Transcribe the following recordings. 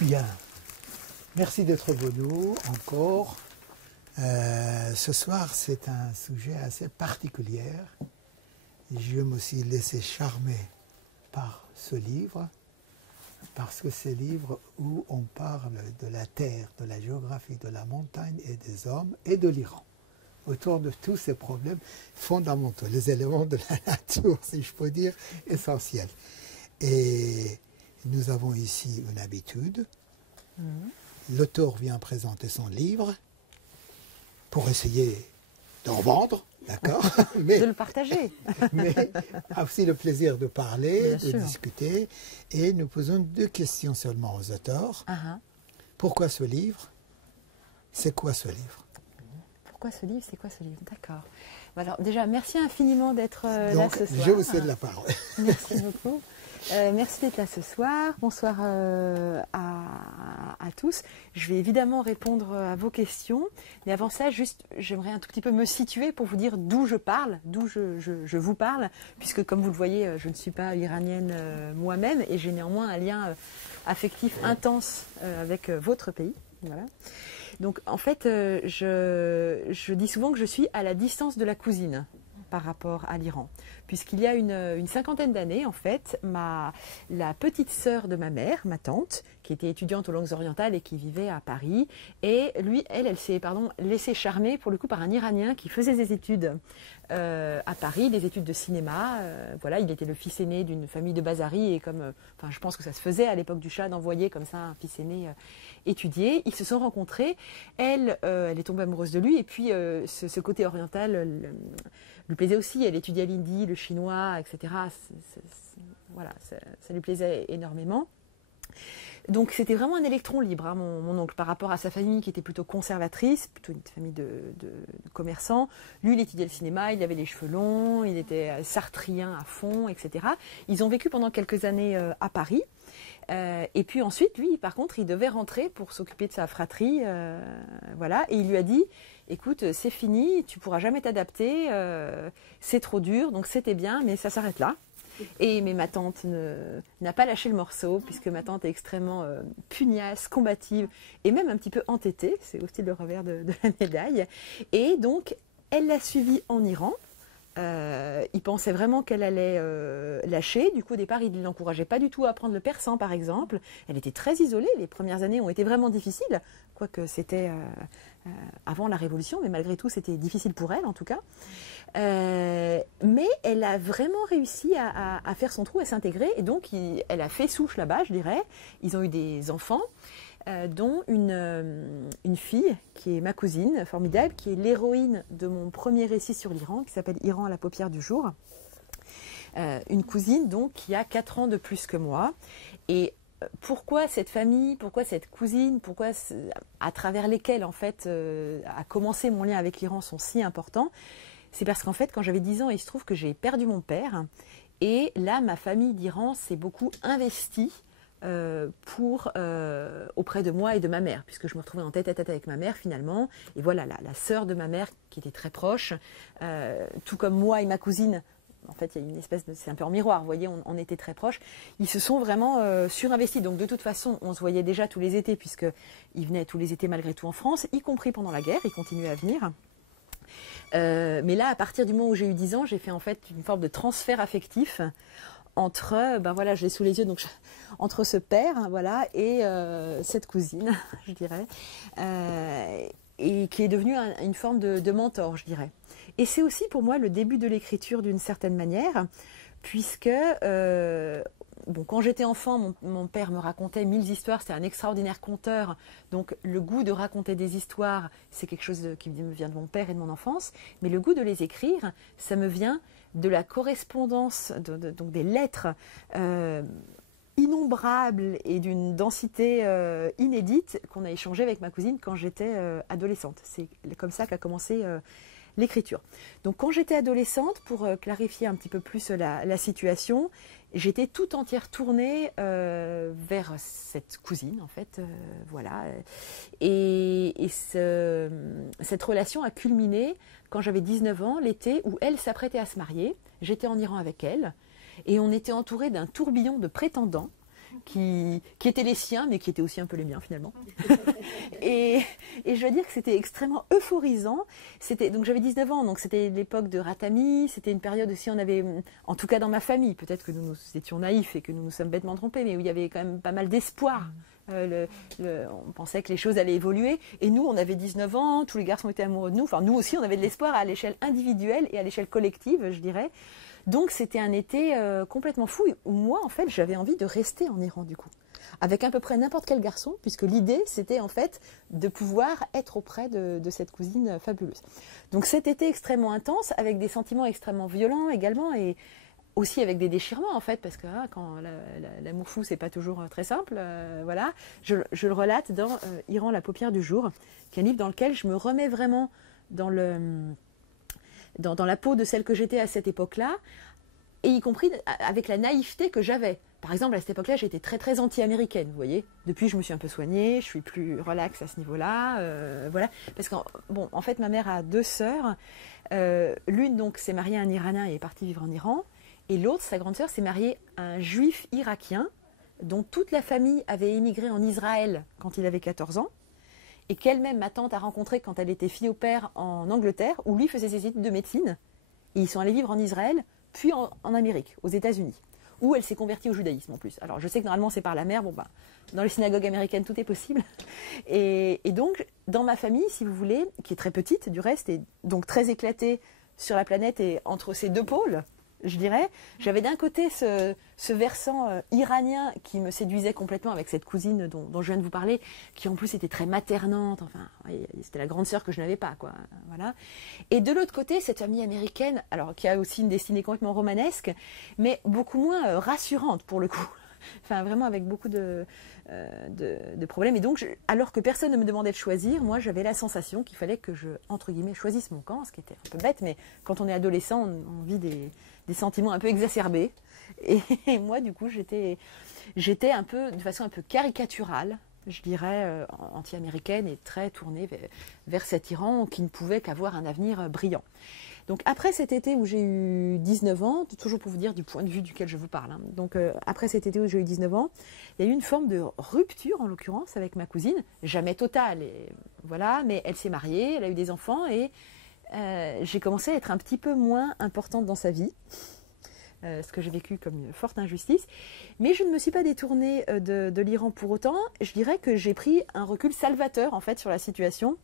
Bien, merci d'être venu encore. Ce soir, c'est un sujet assez particulier. Je me suis laissé charmer par ce livre, parce que c'est un livre où on parle de la terre, de la géographie, de la montagne et des hommes et de l'Iran. Autour de tous ces problèmes fondamentaux, les éléments de la nature, si je peux dire, essentiels. Et nous avons ici une habitude. L'auteur vient présenter son livre pour essayer d'en vendre, d'accord, mais de le partager. Mais aussi le plaisir de parler, Bien sûr. discuter. Et nous posons deux questions seulement aux auteurs. Pourquoi ce livre? C'est quoi ce livre? Pourquoi ce livre? C'est quoi ce livre? D'accord. Alors déjà, merci infiniment d'être là ce soir. Je vous cède la parole. Merci beaucoup. Merci d'être là ce soir. Bonsoir à tous. Je vais évidemment répondre à vos questions. Mais avant ça, juste, j'aimerais un tout petit peu me situer pour vous dire d'où je parle, d'où je vous parle, puisque comme vous le voyez, je ne suis pas iranienne moi-même et j'ai néanmoins un lien affectif intense avec votre pays. Voilà. Donc en fait, je dis souvent que je suis à la distance de la cousine par rapport à l'Iran. Puisqu'il y a une cinquantaine d'années, en fait, la petite sœur de ma mère, ma tante, qui était étudiante aux langues orientales et qui vivait à Paris, et elle s'est laissée charmer pour le coup par un Iranien qui faisait des études à Paris, des études de cinéma. Voilà, il était le fils aîné d'une famille de Bazari et je pense que ça se faisait à l'époque du Shah d'envoyer comme ça un fils aîné étudier. Ils se sont rencontrés. Elle est tombée amoureuse de lui et puis ce côté oriental lui plaisait aussi. Elle étudiait l'hindi, le chinois, etc. Voilà, ça lui plaisait énormément. Donc c'était vraiment un électron libre, hein, mon oncle, par rapport à sa famille qui était plutôt conservatrice, plutôt une famille de commerçants. Lui, il étudiait le cinéma, il avait les cheveux longs, il était sartrien à fond, etc. Ils ont vécu pendant quelques années à Paris. Et puis ensuite, lui, par contre, il devait rentrer pour s'occuper de sa fratrie. Voilà, et il lui a dit, écoute, c'est fini, tu pourras jamais t'adapter, c'est trop dur, donc c'était bien, mais ça s'arrête là. Mais ma tante n'a pas lâché le morceau, puisque ma tante est extrêmement pugnace, combative, et même un petit peu entêtée, c'est aussi le revers de la médaille. Et donc, elle l'a suivi en Iran. Il pensait vraiment qu'elle allait lâcher. Du coup, au départ, il ne l'encourageait pas du tout à apprendre le persan, par exemple. Elle était très isolée. Les premières années ont été vraiment difficiles, quoique c'était avant la Révolution, mais malgré tout, c'était difficile pour elle, en tout cas. Mais elle a vraiment réussi à faire son trou, à s'intégrer. Et donc, elle a fait souche là-bas, je dirais. Ils ont eu des enfants. Dont une fille qui est ma cousine formidable, qui est l'héroïne de mon premier récit sur l'Iran, qui s'appelle Iran à la paupière du jour. Une cousine donc qui a 4 ans de plus que moi. Et pourquoi cette famille, pourquoi cette cousine, pourquoi à travers lesquelles en fait a commencé mon lien avec l'Iran sont si importants, c'est parce qu'en fait quand j'avais 10 ans, il se trouve que j'ai perdu mon père. Et là, ma famille d'Iran s'est beaucoup investie auprès de moi et de ma mère, puisque je me retrouvais en tête-à-tête avec ma mère finalement. Et voilà, la sœur de ma mère qui était très proche, tout comme moi et ma cousine, en fait il y a une espèce de... C'est un peu en miroir, vous voyez, on était très proches. Ils se sont vraiment surinvestis. Donc de toute façon, on se voyait déjà tous les étés, puisqu'ils venaient tous les étés malgré tout en France, y compris pendant la guerre, ils continuaient à venir. Mais là, à partir du moment où j'ai eu 10 ans, j'ai fait en fait une forme de transfert affectif entre, je l'ai sous les yeux, donc entre ce père, voilà, et cette cousine, je dirais, et qui est devenue une forme de mentor, je dirais. Et c'est aussi pour moi le début de l'écriture d'une certaine manière, puisque quand j'étais enfant, mon père me racontait 1000 histoires, c'était un extraordinaire conteur, donc le goût de raconter des histoires, c'est quelque chose qui me vient de mon père et de mon enfance, mais le goût de les écrire, ça me vient de la correspondance, donc des lettres innombrables et d'une densité inédite qu'on a échangé avec ma cousine quand j'étais adolescente. C'est comme ça qu'a commencé l'écriture. Donc quand j'étais adolescente, pour clarifier un petit peu plus la situation, j'étais tout entière tournée vers cette cousine, en fait, voilà. Et cette relation a culminé quand j'avais 19 ans, l'été où elle s'apprêtait à se marier. J'étais en Iran avec elle et on était entouré d'un tourbillon de prétendants qui étaient les siens, mais qui étaient aussi un peu les miens finalement. et je dois dire que c'était extrêmement euphorisant. Donc j'avais 19 ans, donc c'était l'époque de Ratami, c'était une période aussi, on avait, en tout cas dans ma famille, peut-être que nous étions naïfs et que nous nous sommes bêtement trompés, mais où il y avait quand même pas mal d'espoir. On pensait que les choses allaient évoluer, et nous on avait 19 ans, tous les garçons étaient amoureux de nous, enfin nous aussi on avait de l'espoir à l'échelle individuelle et à l'échelle collective, je dirais. Donc c'était un été complètement fou, où moi en fait j'avais envie de rester en Iran du coup, avec à peu près n'importe quel garçon, puisque l'idée c'était en fait de pouvoir être auprès de cette cousine fabuleuse. Donc cet été extrêmement intense, avec des sentiments extrêmement violents également, et aussi avec des déchirements en fait, parce que quand l'amour fou c'est pas toujours très simple, voilà. Je le relate dans Iran, la paupière du jour, qui est un livre dans lequel je me remets vraiment dans la peau de celle que j'étais à cette époque-là, et y compris avec la naïveté que j'avais. Par exemple, à cette époque-là, j'étais très très anti-américaine, vous voyez. Depuis, je me suis un peu soignée, je suis plus relax à ce niveau-là, voilà. Parce en fait, ma mère a 2 sœurs. L'une donc s'est mariée à un Iranien et est partie vivre en Iran. Et l'autre, sa grande sœur, s'est mariée à un juif irakien dont toute la famille avait émigré en Israël quand il avait 14 ans, et qu'elle-même, ma tante, a rencontré quand elle était fille au père en Angleterre, où lui faisait ses études de médecine. Et ils sont allés vivre en Israël, puis en Amérique, aux États-Unis, où elle s'est convertie au judaïsme en plus. Alors je sais que normalement c'est par la mère, dans les synagogues américaines tout est possible. Et donc, dans ma famille, si vous voulez, qui est très petite du reste, et donc très éclatée sur la planète et entre ces 2 pôles, je dirais, j'avais d'un côté ce versant iranien qui me séduisait complètement avec cette cousine dont je viens de vous parler, qui en plus était très maternante, enfin, c'était la grande sœur que je n'avais pas, quoi, voilà. Et de l'autre côté, cette famille américaine, alors qui a aussi une destinée complètement romanesque, mais beaucoup moins rassurante pour le coup. Enfin, vraiment avec beaucoup de problèmes. Et donc, alors que personne ne me demandait de choisir, moi, j'avais la sensation qu'il fallait que je, entre guillemets, choisisse mon camp, ce qui était un peu bête, mais quand on est adolescent, on vit des sentiments un peu exacerbés. Et moi, du coup, j'étais un peu, de façon un peu caricaturale, je dirais, anti-américaine et très tournée vers cet Iran qui ne pouvait qu'avoir un avenir brillant. Donc après cet été où j'ai eu 19 ans, toujours pour vous dire du point de vue duquel je vous parle, donc après cet été où j'ai eu 19 ans, il y a eu une forme de rupture en l'occurrence avec ma cousine, jamais totale, et voilà, mais elle s'est mariée, elle a eu des enfants et j'ai commencé à être un petit peu moins importante dans sa vie, ce que j'ai vécu comme une forte injustice, mais je ne me suis pas détournée de l'Iran pour autant. Je dirais que j'ai pris un recul salvateur en fait sur la situation,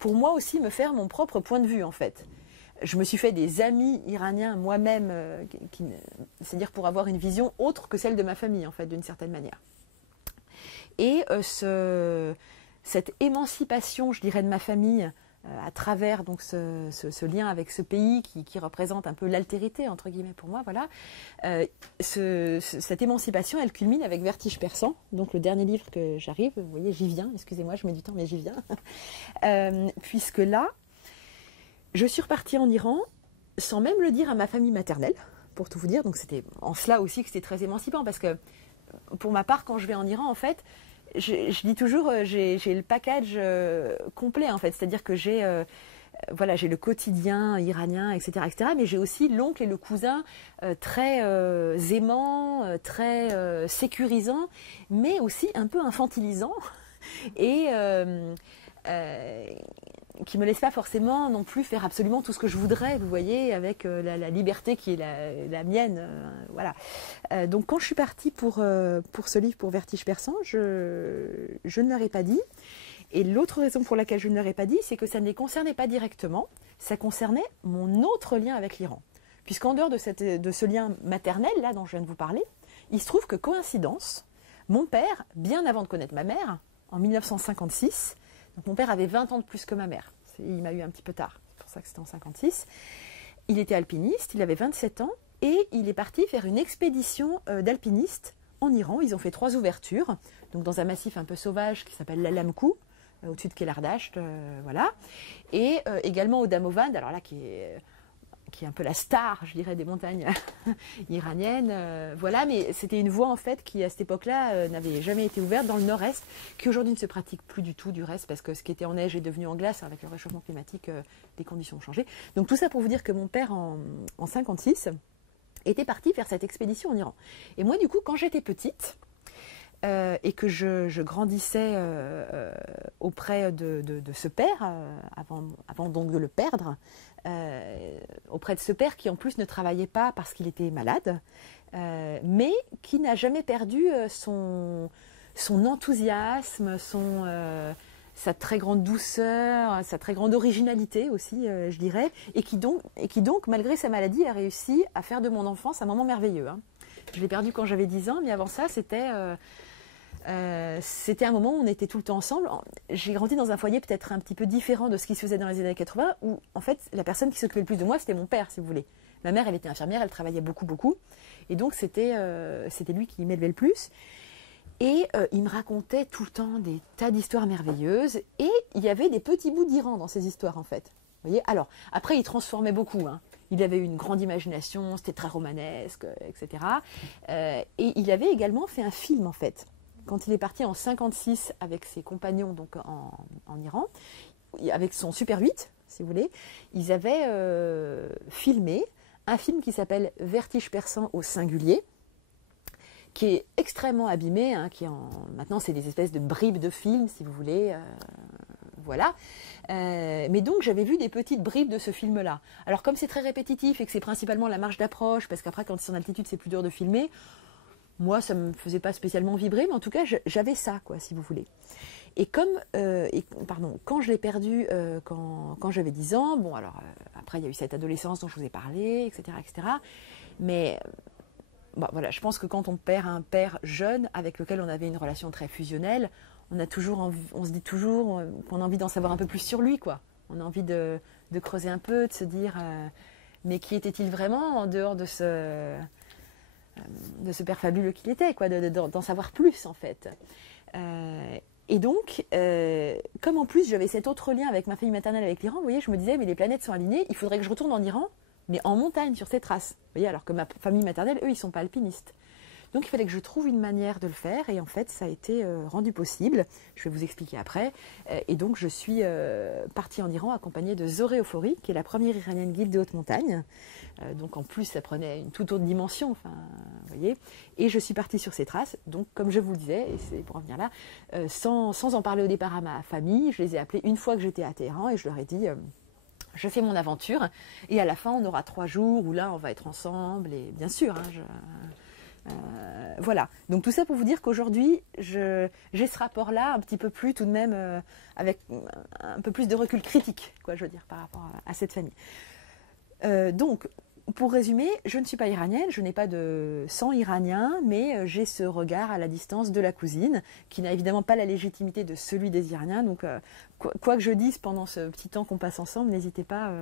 pour moi aussi me faire mon propre point de vue en fait. Je me suis fait des amis iraniens moi-même, c'est-à-dire pour avoir une vision autre que celle de ma famille, en fait, d'une certaine manière. Et cette émancipation, je dirais, de ma famille, à travers donc ce lien avec ce pays qui représente un peu l'altérité, entre guillemets, pour moi, voilà. Cette émancipation, elle culmine avec Vertige persan, donc le dernier livre que j'arrive, vous voyez, j'y viens, excusez-moi, je mets du temps, mais j'y viens. Puisque là, je suis repartie en Iran sans même le dire à ma famille maternelle, pour tout vous dire. Donc c'était en cela aussi que c'était très émancipant, parce que pour ma part, quand je vais en Iran, en fait, je dis toujours, j'ai le package complet, en fait. C'est-à-dire que j'ai le quotidien iranien, etc., etc., mais j'ai aussi l'oncle et le cousin très aimants, très sécurisants, mais aussi un peu infantilisants. Et qui me laisse pas forcément non plus faire absolument tout ce que je voudrais, vous voyez, avec la liberté qui est la mienne, voilà. Donc quand je suis partie pour ce livre, pour Vertige persan, je ne leur ai pas dit. Et l'autre raison pour laquelle je ne leur ai pas dit, c'est que ça ne les concernait pas directement, ça concernait mon autre lien avec l'Iran. Puisqu'en dehors de ce lien maternel, là, dont je viens de vous parler, il se trouve que, coïncidence, mon père, bien avant de connaître ma mère, en 1956, donc mon père avait 20 ans de plus que ma mère. Il m'a eu un petit peu tard, c'est pour ça que c'était en 56. Il était alpiniste, il avait 27 ans, et il est parti faire une expédition d'alpinistes en Iran. Ils ont fait 3 ouvertures, donc dans un massif un peu sauvage qui s'appelle l'Alamkou, au-dessus de Kelardasht, voilà. Et également au Damavand, alors là qui est un peu la star, je dirais, des montagnes iraniennes. Voilà, mais c'était une voie, en fait, qui, à cette époque-là, n'avait jamais été ouverte dans le nord-est, qui aujourd'hui ne se pratique plus du tout, du reste, parce que ce qui était en neige est devenu en glace. Avec le réchauffement climatique, les conditions ont changé. Donc tout ça pour vous dire que mon père, en 56, était parti faire cette expédition en Iran. Et moi, du coup, quand j'étais petite, et que je grandissais auprès de ce père, avant donc de le perdre, auprès de ce père qui en plus ne travaillait pas parce qu'il était malade, mais qui n'a jamais perdu son enthousiasme, sa très grande douceur, sa très grande originalité aussi, je dirais, et qui donc, malgré sa maladie, a réussi à faire de mon enfance un moment merveilleux. Hein. Je l'ai perdu quand j'avais 10 ans, mais avant ça, c'était un moment où on était tout le temps ensemble. J'ai grandi dans un foyer peut-être un petit peu différent de ce qui se faisait dans les années 80, où en fait, la personne qui s'occupait le plus de moi, c'était mon père, si vous voulez. Ma mère, elle était infirmière, elle travaillait beaucoup, beaucoup. Et donc, c'était lui qui m'élevait le plus. Et il me racontait tout le temps des tas d'histoires merveilleuses. Et il y avait des petits bouts d'Iran dans ces histoires, en fait. Vous voyez ? Alors, après, il transformait beaucoup. Hein. Il avait une grande imagination, c'était très romanesque, etc. Et il avait également fait un film, en fait. Quand il est parti en 56 avec ses compagnons donc en Iran, avec son Super 8, si vous voulez, ils avaient filmé un film qui s'appelle Vertige persan au singulier, qui est extrêmement abîmé, hein, maintenant c'est des espèces de bribes de films, si vous voulez, voilà. Mais donc j'avais vu des petites bribes de ce film-là. Alors comme c'est très répétitif et que c'est principalement la marche d'approche, parce qu'après quand c'est en altitude c'est plus dur de filmer, moi ça ne me faisait pas spécialement vibrer, mais en tout cas j'avais ça, quoi, si vous voulez. Et quand je l'ai perdu quand j'avais 10 ans, bon alors après il y a eu cette adolescence dont je vous ai parlé, etc. etc. Mais bon, voilà, je pense que quand on perd un père jeune avec lequel on avait une relation très fusionnelle, on se dit toujours qu'on a envie d'en savoir un peu plus sur lui, quoi. On a envie de creuser un peu, de se dire mais qui était-il vraiment en dehors de ce père fabuleux qu'il était, quoi, d'en savoir plus en fait. Et donc, comme en plus j'avais cet autre lien avec ma famille maternelle, avec l'Iran, vous voyez, je me disais mais les planètes sont alignées, il faudrait que je retourne en Iran, mais en montagne, sur ces traces. Vous voyez, alors que ma famille maternelle, eux, ils ne sont pas alpinistes. Donc il fallait que je trouve une manière de le faire, et en fait, ça a été rendu possible. Je vais vous expliquer après. Et donc, je suis partie en Iran accompagnée de Zoré Ofori, qui est la première iranienne guide de haute montagne. Donc en plus, ça prenait une toute autre dimension, enfin, vous voyez. Et je suis partie sur ces traces, donc comme je vous le disais, et c'est pour en venir là, sans en parler au départ à ma famille, je les ai appelés une fois que j'étais à Téhéran, et je leur ai dit... je fais mon aventure et à la fin on aura 3 jours où là on va être ensemble et bien sûr voilà, donc tout ça pour vous dire qu'aujourd'hui j'ai ce rapport là un petit peu plus tout de même avec un peu plus de recul critique, quoi, je veux dire, par rapport à cette famille. Donc pour résumer, je ne suis pas iranienne, je n'ai pas de sang iranien, mais j'ai ce regard à la distance de la cousine, qui n'a évidemment pas la légitimité de celui des Iraniens. Donc, quoi que je dise pendant ce petit temps qu'on passe ensemble, n'hésitez pas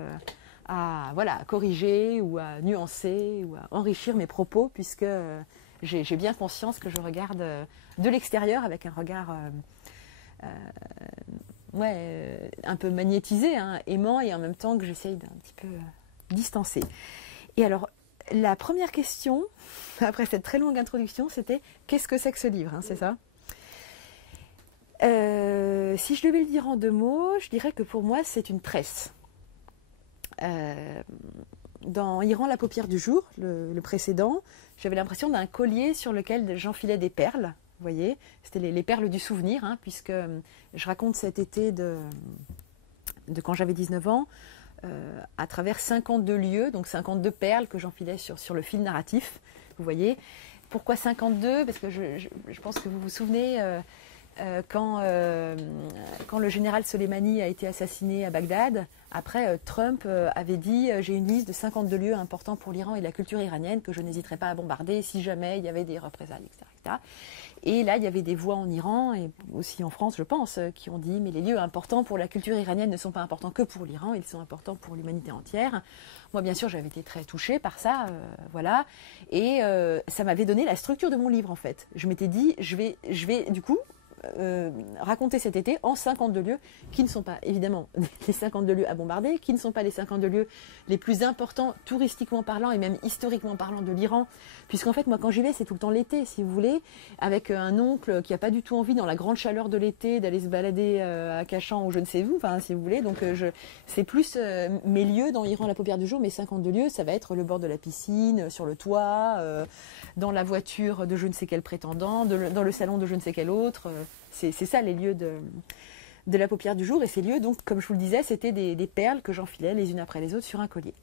à corriger ou à nuancer ou à enrichir mes propos, puisque j'ai bien conscience que je regarde de l'extérieur avec un regard un peu magnétisé, hein, aimant, et en même temps que j'essaye d'un petit peu distancer. Et alors, la première question, après cette très longue introduction, c'était « Qu'est-ce que c'est que ce livre ?» hein, c'est ça ? Si je devais le dire en 2 mots, je dirais que pour moi, c'est une tresse. Dans Iran, la paupière du jour, le précédent, j'avais l'impression d'un collier sur lequel j'enfilais des perles. Vous voyez, c'était les perles du souvenir, hein, puisque je raconte cet été de quand j'avais 19 ans, à travers 52 lieux, donc 52 perles que j'enfilais sur le fil narratif, vous voyez. Pourquoi 52 ? Parce que je pense que vous vous souvenez, quand le général Soleimani a été assassiné à Bagdad, après Trump avait dit « J'ai une liste de 52 lieux importants pour l'Iran et la culture iranienne que je n'hésiterai pas à bombarder si jamais il y avait des représailles, etc. etc. » Et là, il y avait des voix en Iran, et aussi en France, je pense, qui ont dit « Mais les lieux importants pour la culture iranienne ne sont pas importants que pour l'Iran, ils sont importants pour l'humanité entière. » Moi, bien sûr, j'avais été très touchée par ça, voilà. Et ça m'avait donné la structure de mon livre, en fait. Je m'étais dit, je vais du coup, raconter cet été en 52 lieux qui ne sont pas évidemment les 52 lieux à bombarder, qui ne sont pas les 52 lieux les plus importants touristiquement parlant et même historiquement parlant de l'Iran, puisqu'en fait moi quand j'y vais c'est tout le temps l'été si vous voulez, avec un oncle qui n'a pas du tout envie dans la grande chaleur de l'été d'aller se balader à Cachan ou je ne sais où, enfin si vous voulez, donc c'est plus mes lieux dans Iran la paupière du jour, mes 52 lieux, ça va être le bord de la piscine, sur le toit, dans la voiture de je ne sais quel prétendant, dans le salon de je ne sais quel autre. C'est ça les lieux de la paupière du jour. Et ces lieux, donc, comme je vous le disais, c'était des perles que j'enfilais les unes après les autres sur un collier.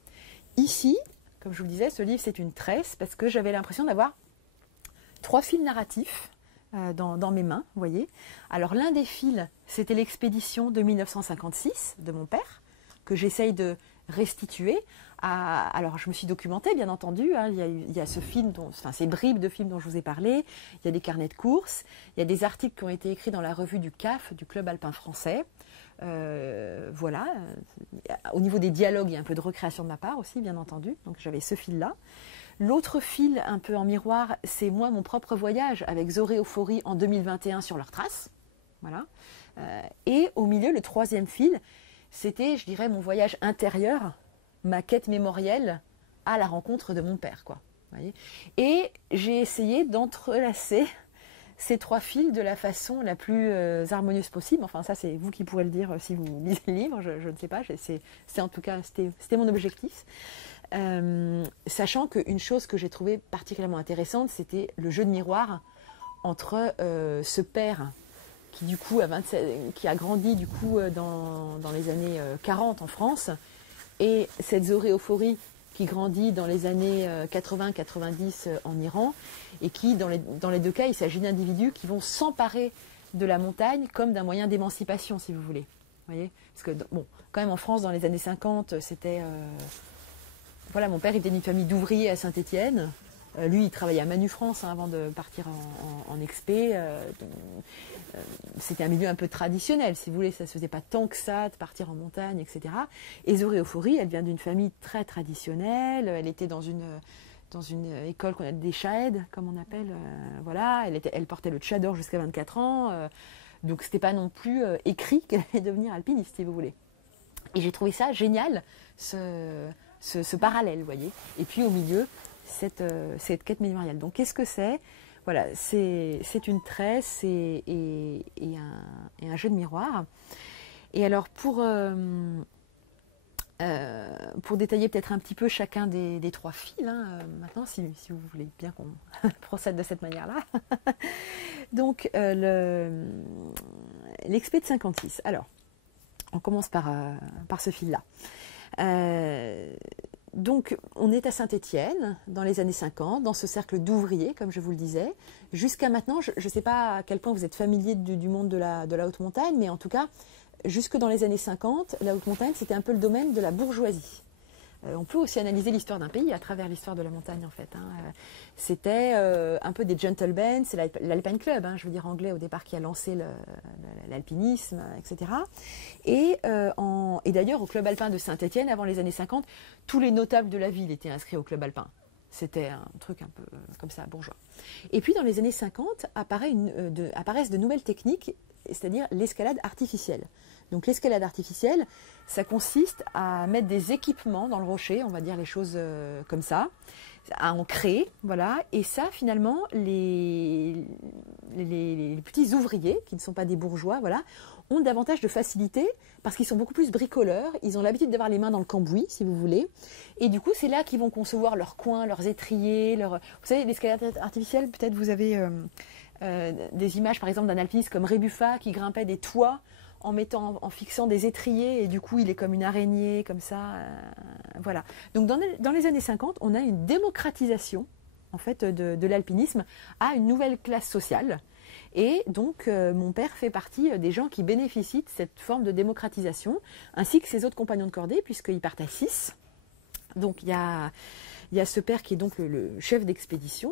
Ici, comme je vous le disais, ce livre, c'est une tresse parce que j'avais l'impression d'avoir 3 fils narratifs dans mes mains, vous voyez. Alors, l'un des fils, c'était l'expédition de 1956 de mon père, que j'essaye de restituer. Alors, je me suis documentée, bien entendu. Hein, il y a ce film, ces bribes de films dont je vous ai parlé. Il y a des carnets de courses. Il y a des articles qui ont été écrits dans la revue du CAF, du Club Alpin Français. Voilà. Au niveau des dialogues, il y a un peu de recréation de ma part aussi, bien entendu. Donc, j'avais ce fil-là. L'autre fil, un peu en miroir, c'est moi, mon propre voyage avec Zoré Euphorie en 2021 sur leurs traces. Voilà. Et au milieu, le 3e fil, c'était, je dirais, mon voyage intérieur, ma quête mémorielle à la rencontre de mon père, quoi. Voyez. Et j'ai essayé d'entrelacer ces 3 fils de la façon la plus harmonieuse possible. Enfin, ça, c'est vous qui pourrez le dire si vous lisez le livre, je ne sais pas. En tout cas, c'était mon objectif. Sachant qu'une chose que j'ai trouvée particulièrement intéressante, c'était le jeu de miroir entre ce père qui du coup qui a grandi du coup dans les années 40 en France, et cette Zoré Euphorie qui grandit dans les années 80-90 en Iran, et qui dans les 2 cas il s'agit d'individus qui vont s'emparer de la montagne comme d'un moyen d'émancipation, si vous voulez. Vous voyez, parce que bon, quand même en France dans les années 50, c'était voilà, mon père était d'une famille d'ouvriers à Saint-Étienne. Lui, il travaillait à Manu France avant de partir en expé. C'était un milieu un peu traditionnel, si vous voulez. Ça ne se faisait pas tant que ça, de partir en montagne, etc. Et Zoré Euphorie, elle vient d'une famille très traditionnelle. Elle était dans une école qu'on a des Shahed, comme on appelle. Voilà, elle portait le tchador jusqu'à 24 ans. Donc, ce n'était pas non plus écrit qu'elle allait devenir alpiniste, si vous voulez. Et j'ai trouvé ça génial, ce parallèle, vous voyez. Et puis, au milieu, cette quête mémorielle. Donc, qu'est-ce que c'est ? Voilà, c'est une tresse et un jeu de miroir. Et alors, pour détailler peut-être un petit peu chacun des 3 fils, hein, maintenant, si vous voulez bien qu'on procède de cette manière-là. Donc, l'expé de 56. Alors, on commence par ce fil-là. Donc, on est à Saint-Étienne, dans les années 50, dans ce cercle d'ouvriers, comme je vous le disais. Jusqu'à maintenant, je ne sais pas à quel point vous êtes familier du monde de la haute montagne, mais en tout cas, jusque dans les années 50, la haute montagne, c'était un peu le domaine de la bourgeoisie. On peut aussi analyser l'histoire d'un pays à travers l'histoire de la montagne, en fait. Hein. C'était un peu des gentlemen, c'est l'Alpine Club, hein, je veux dire anglais au départ, qui a lancé l'alpinisme, etc. Et d'ailleurs, au Club Alpin de Saint-Étienne, avant les années 50, tous les notables de la ville étaient inscrits au Club Alpin. C'était un truc un peu comme ça, bourgeois. Et puis, dans les années 50, apparaissent de nouvelles techniques, c'est-à-dire l'escalade artificielle. Donc l'escalade artificielle, ça consiste à mettre des équipements dans le rocher, on va dire les choses comme ça, à en créer, voilà. Et ça, finalement, les petits ouvriers, qui ne sont pas des bourgeois, voilà, ont davantage de facilité parce qu'ils sont beaucoup plus bricoleurs, ils ont l'habitude d'avoir les mains dans le cambouis, si vous voulez. Et du coup, c'est là qu'ils vont concevoir leurs coins, leurs étriers, Vous savez, l'escalade artificielle, peut-être vous avez des images, par exemple, d'un alpiniste comme Rébuffat qui grimpait des toits en fixant des étriers, et du coup il est comme une araignée, comme ça, voilà. Donc dans les années 50, on a une démocratisation en fait de l'alpinisme à une nouvelle classe sociale, et donc mon père fait partie des gens qui bénéficient de cette forme de démocratisation, ainsi que ses autres compagnons de cordée, puisqu'ils partent à 6. Donc il y a ce père qui est donc le chef d'expédition,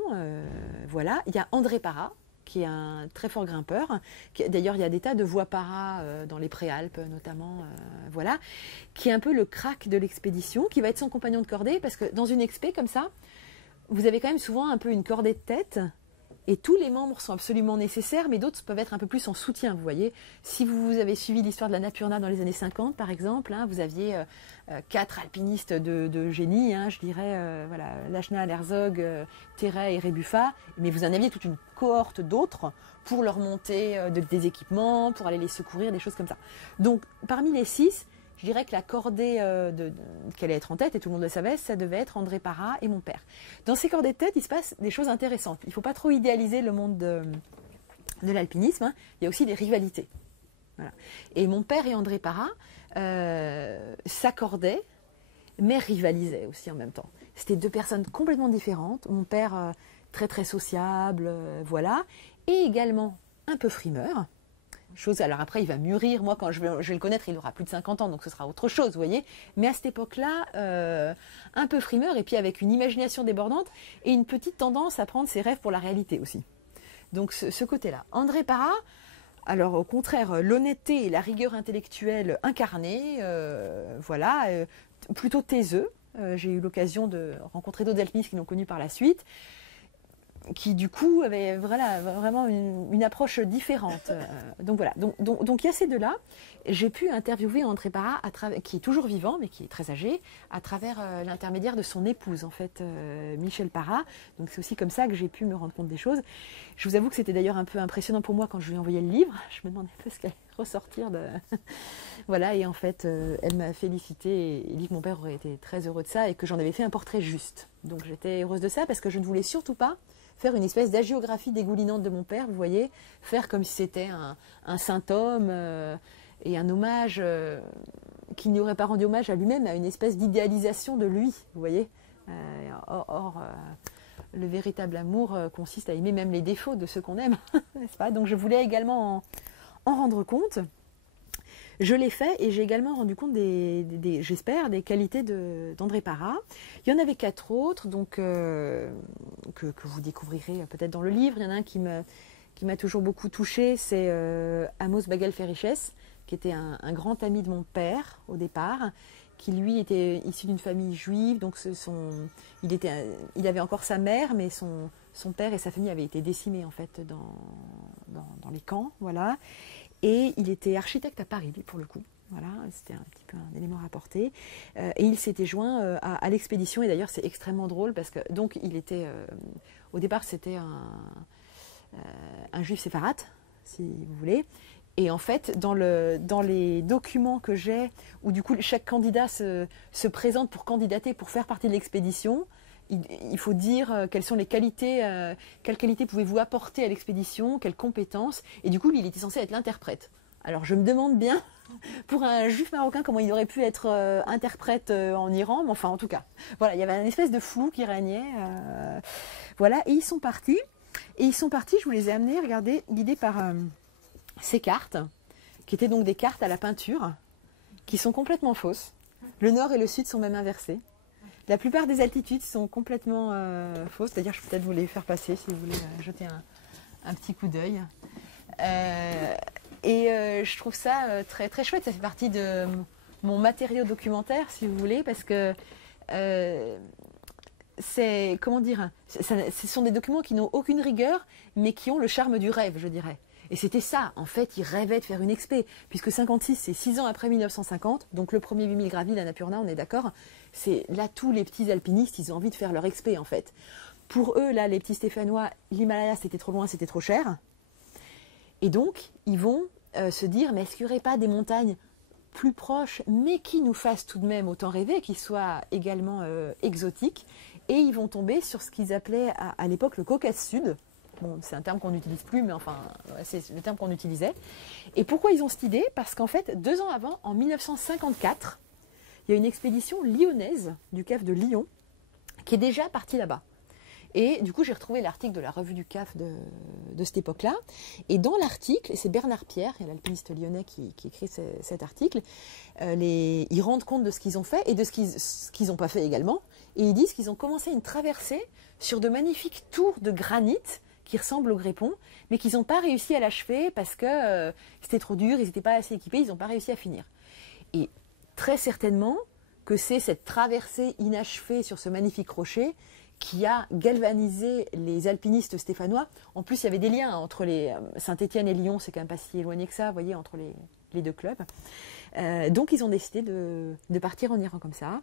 voilà. Il y a André Parra, qui est un très fort grimpeur. D'ailleurs, il y a des tas de voies para dans les Préalpes, notamment, voilà, qui est un peu le crack de l'expédition, qui va être son compagnon de cordée, parce que dans une expé comme ça, vous avez quand même souvent un peu une cordée de tête Et tous les membres sont absolument nécessaires, mais d'autres peuvent être un peu plus en soutien, vous voyez. Si vous avez suivi l'histoire de l'Annapurna dans les années 50, par exemple, hein, vous aviez 4 alpinistes de génie, hein, je dirais, voilà, Lachna, Herzog, Terray et Rebuffa, mais vous en aviez toute une cohorte d'autres pour leur monter des équipements, pour aller les secourir, des choses comme ça. Donc, parmi les 6, je dirais que la cordée qui allait être en tête, et tout le monde le savait, ça devait être André Parra et mon père. Dans ces cordées de tête, il se passe des choses intéressantes. Il ne faut pas trop idéaliser le monde de l'alpinisme, hein. Il y a aussi des rivalités. Voilà. Et mon père et André Parra s'accordaient, mais rivalisaient aussi en même temps. C'était 2 personnes complètement différentes. Mon père, très très sociable, voilà, et également un peu frimeur. Alors après, il va mûrir. Moi, quand je vais le connaître, il aura plus de 50 ans, donc ce sera autre chose, vous voyez. Mais à cette époque-là, un peu frimeur, et puis avec une imagination débordante, et une petite tendance à prendre ses rêves pour la réalité aussi. Donc ce côté-là. André Parra, alors au contraire, l'honnêteté et la rigueur intellectuelle incarnée, voilà, plutôt taiseux. J'ai eu l'occasion de rencontrer d'autres alpinistes qui l'ont connu par la suite, qui du coup avait voilà, vraiment une approche différente. Donc voilà, donc il y a ces 2-là. J'ai pu interviewer André Parra, qui est toujours vivant, mais qui est très âgé, à travers l'intermédiaire de son épouse, en fait, Michel Parra. Donc c'est aussi comme ça que j'ai pu me rendre compte des choses. Je vous avoue que c'était d'ailleurs un peu impressionnant pour moi quand je lui ai envoyé le livre. Je me demandais un peu ce qu'elle allait ressortir de... Voilà, et en fait, elle m'a félicité et dit que mon père aurait été très heureux de ça et que j'en avais fait un portrait juste. Donc j'étais heureuse de ça parce que je ne voulais surtout pas faire une espèce d'agiographie dégoulinante de mon père, vous voyez, faire comme si c'était un saint homme et un hommage qui n'y aurait pas rendu hommage à lui-même, à une espèce d'idéalisation de lui, vous voyez. Or, le véritable amour consiste à aimer même les défauts de ceux qu'on aime, n'est-ce pas? Donc je voulais également en rendre compte. Je l'ai fait et j'ai également rendu compte j'espère, des qualités d'André Parra. Il y en avait 4 autres, donc que vous découvrirez peut-être dans le livre. Il y en a un qui m'a toujours beaucoup touchée, c'est Amos Bagel-Feriches, qui était un grand ami de mon père au départ, qui lui était issu d'une famille juive, donc il avait encore sa mère, mais son père et sa famille avaient été décimés en fait dans les camps, voilà. Et il était architecte à Paris, lui, pour le coup. Voilà, c'était un petit peu un élément rapporté. Et il s'était joint à l'expédition. Et d'ailleurs, c'est extrêmement drôle parce que, donc, il était. Au départ, c'était un juif séfarade, si vous voulez. Et en fait, dans les documents que j'ai, où du coup, chaque candidat se présente pour candidater, pour faire partie de l'expédition, il faut dire quelles sont les qualités, quelles qualités pouvez-vous apporter à l'expédition, quelles compétences. Et du coup, lui, il était censé être l'interprète. Alors, je me demande bien, pour un juif marocain, comment il aurait pu être interprète en Iran. Mais enfin, en tout cas, voilà, il y avait une espèce de flou qui régnait. Voilà, et ils sont partis. Et ils sont partis, je vous les ai amenés, regardez, guidés par ces cartes, qui étaient donc des cartes à la peinture, qui sont complètement fausses. Le nord et le sud sont même inversés. La plupart des altitudes sont complètement fausses, c'est-à-dire je peux peut-être vous les faire passer si vous voulez jeter un petit coup d'œil. Je trouve ça très, très chouette, ça fait partie de mon matériau documentaire si vous voulez, parce que c'est, comment dire, ce sont des documents qui n'ont aucune rigueur, mais qui ont le charme du rêve, je dirais. Et c'était ça, en fait, il rêvait de faire une expé, puisque 56, c'est 6 ans après 1950, donc le premier 8000 gravis, l'Annapurna, on est d'accord, c'est là tous les petits alpinistes, ils ont envie de faire leur expé, en fait. Pour eux, là, les petits Stéphanois, l'Himalaya, c'était trop loin, c'était trop cher. Et donc, ils vont se dire, mais est-ce qu'il n'y aurait pas des montagnes plus proches, mais qui nous fassent tout de même autant rêver, qui soient également exotiques. Et ils vont tomber sur ce qu'ils appelaient à l'époque le Caucase Sud. Bon, c'est un terme qu'on n'utilise plus, mais enfin, c'est le terme qu'on utilisait. Et pourquoi ils ont cette idée? Parce qu'en fait, 2 ans avant, en 1954, il y a une expédition lyonnaise du CAF de Lyon qui est déjà partie là-bas. Et du coup, j'ai retrouvé l'article de la revue du CAF de cette époque-là. Et dans l'article, et c'est Bernard Pierre, l'alpiniste lyonnais qui écrit cet article, ils rendent compte de ce qu'ils ont fait et de ce qu'ils n'ont pas fait également. Et ils disent qu'ils ont commencé une traversée sur de magnifiques tours de granit qui ressemblent au grépon, mais qu'ils n'ont pas réussi à l'achever parce que c'était trop dur, ils n'étaient pas assez équipés, ils n'ont pas réussi à finir. Et très certainement que c'est cette traversée inachevée sur ce magnifique rocher qui a galvanisé les alpinistes stéphanois. En plus, il y avait des liens entre les Saint-Étienne et Lyon, c'est quand même pas si éloigné que ça, vous voyez, entre les deux clubs. Donc, ils ont décidé de partir en Iran comme ça.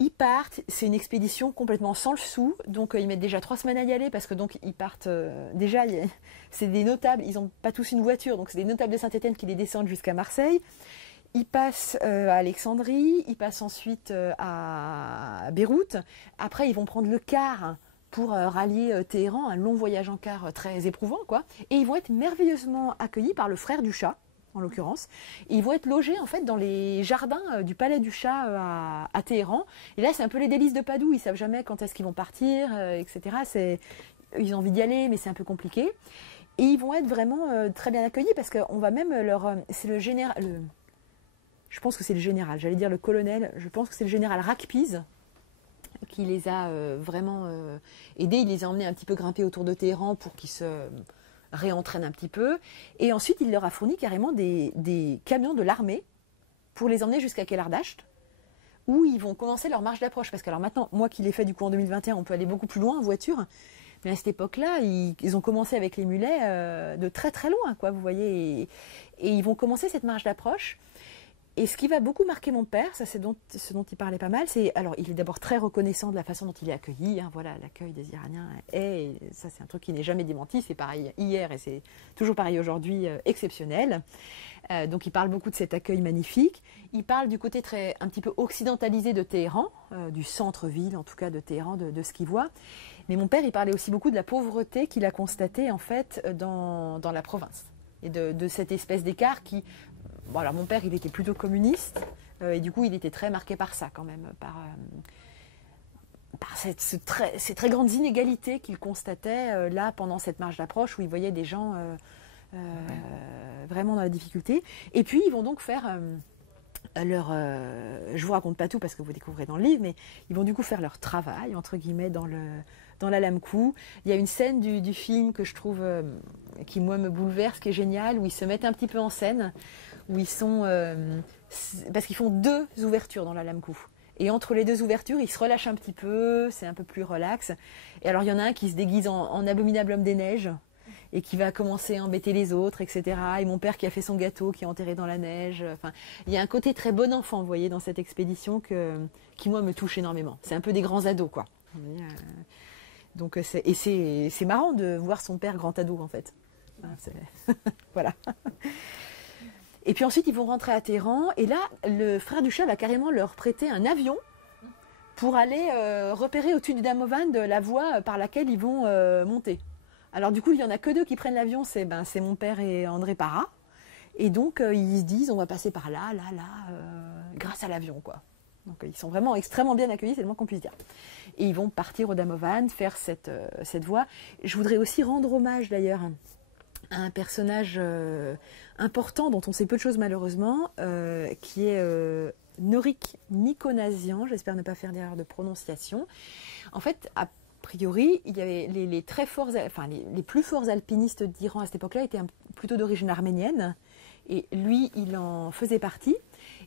Ils partent, c'est une expédition complètement sans le sou, donc ils mettent déjà 3 semaines à y aller parce que donc ils partent déjà, c'est des notables, ils n'ont pas tous une voiture, donc c'est des notables de Saint-Étienne qui les descendent jusqu'à Marseille. Ils passent à Alexandrie, ils passent ensuite à Beyrouth. Après, ils vont prendre le car pour rallier Téhéran, un long voyage en car très éprouvant, quoi. Et ils vont être merveilleusement accueillis par le frère du Shah, en l'occurrence. Ils vont être logés en fait dans les jardins du palais du Shah à Téhéran. Et là, c'est un peu les délices de Padoue. Ils savent jamais quand est-ce qu'ils vont partir, etc. Ils ont envie d'y aller, mais c'est un peu compliqué. Et ils vont être vraiment très bien accueillis parce qu'on va même c'est le général. Je pense que c'est le général. J'allais dire le colonel. Je pense que c'est le général Rakpiz qui les a vraiment aidés. Il les a emmenés un petit peu grimper autour de Téhéran pour qu'ils se réentraînent un petit peu. Et ensuite, il leur a fourni carrément des camions de l'armée pour les emmener jusqu'à Kelardasht, où ils vont commencer leur marche d'approche. Parce que alors maintenant, moi qui l'ai fait du coup en 2021, on peut aller beaucoup plus loin en voiture. Mais à cette époque-là, ils ont commencé avec les mulets de très très loin, quoi, vous voyez. Et ils vont commencer cette marche d'approche. Et ce qui va beaucoup marquer mon père, ça c'est ce dont il parlait pas mal, alors il est d'abord très reconnaissant de la façon dont il est accueilli, hein, voilà, l'accueil des Iraniens est, et ça c'est un truc qui n'est jamais démenti, c'est pareil hier et c'est toujours pareil aujourd'hui, exceptionnel. Donc il parle beaucoup de cet accueil magnifique, il parle du côté un petit peu occidentalisé de Téhéran, du centre-ville en tout cas de Téhéran, de ce qu'il voit. Mais mon père il parlait aussi beaucoup de la pauvreté qu'il a constatée en fait dans la province et de cette espèce d'écart qui... Bon, alors mon père, il était plutôt communiste, et du coup, il était très marqué par ça, quand même, par ces très grandes inégalités qu'il constatait là, pendant cette marche d'approche, où il voyait des gens vraiment dans la difficulté. Et puis, ils vont donc faire je vous raconte pas tout parce que vous découvrez dans le livre, mais ils vont du coup faire leur travail, entre guillemets, dans la Lamkou. Il y a une scène du film que je trouve, qui moi me bouleverse, qui est géniale, où ils se mettent un petit peu en scène, où ils sont... parce qu'ils font 2 ouvertures dans la Lamkou. Et entre les 2 ouvertures, ils se relâchent un petit peu, c'est un peu plus relax. Et alors, il y en a un qui se déguise en abominable homme des neiges et qui va commencer à embêter les autres, etc. Et mon père qui a fait son gâteau, qui est enterré dans la neige. Enfin, il y a un côté très bon enfant, vous voyez, dans cette expédition qui, moi, me touche énormément. C'est un peu des grands ados, quoi. Donc, c'est marrant de voir son père grand ado, en fait. Voilà. Et puis ensuite, ils vont rentrer à Téhéran. Et là, le frère du Shah va carrément leur prêter un avion pour aller repérer au-dessus du Damovan de la voie par laquelle ils vont monter. Alors du coup, il n'y en a que 2 qui prennent l'avion, c'est mon père et André Parra. Et donc, ils se disent, on va passer par là, grâce à l'avion, quoi. Donc, ils sont vraiment extrêmement bien accueillis, c'est le moins qu'on puisse dire. Et ils vont partir au Damovan, faire cette voie. Je voudrais aussi rendre hommage, d'ailleurs, à un personnage important, dont on sait peu de choses, malheureusement, qui est Norik Nikonasian, j'espère ne pas faire d'erreur de prononciation. En fait, a priori, il y avait les plus forts alpinistes d'Iran à cette époque-là étaient plutôt d'origine arménienne, et lui, il en faisait partie.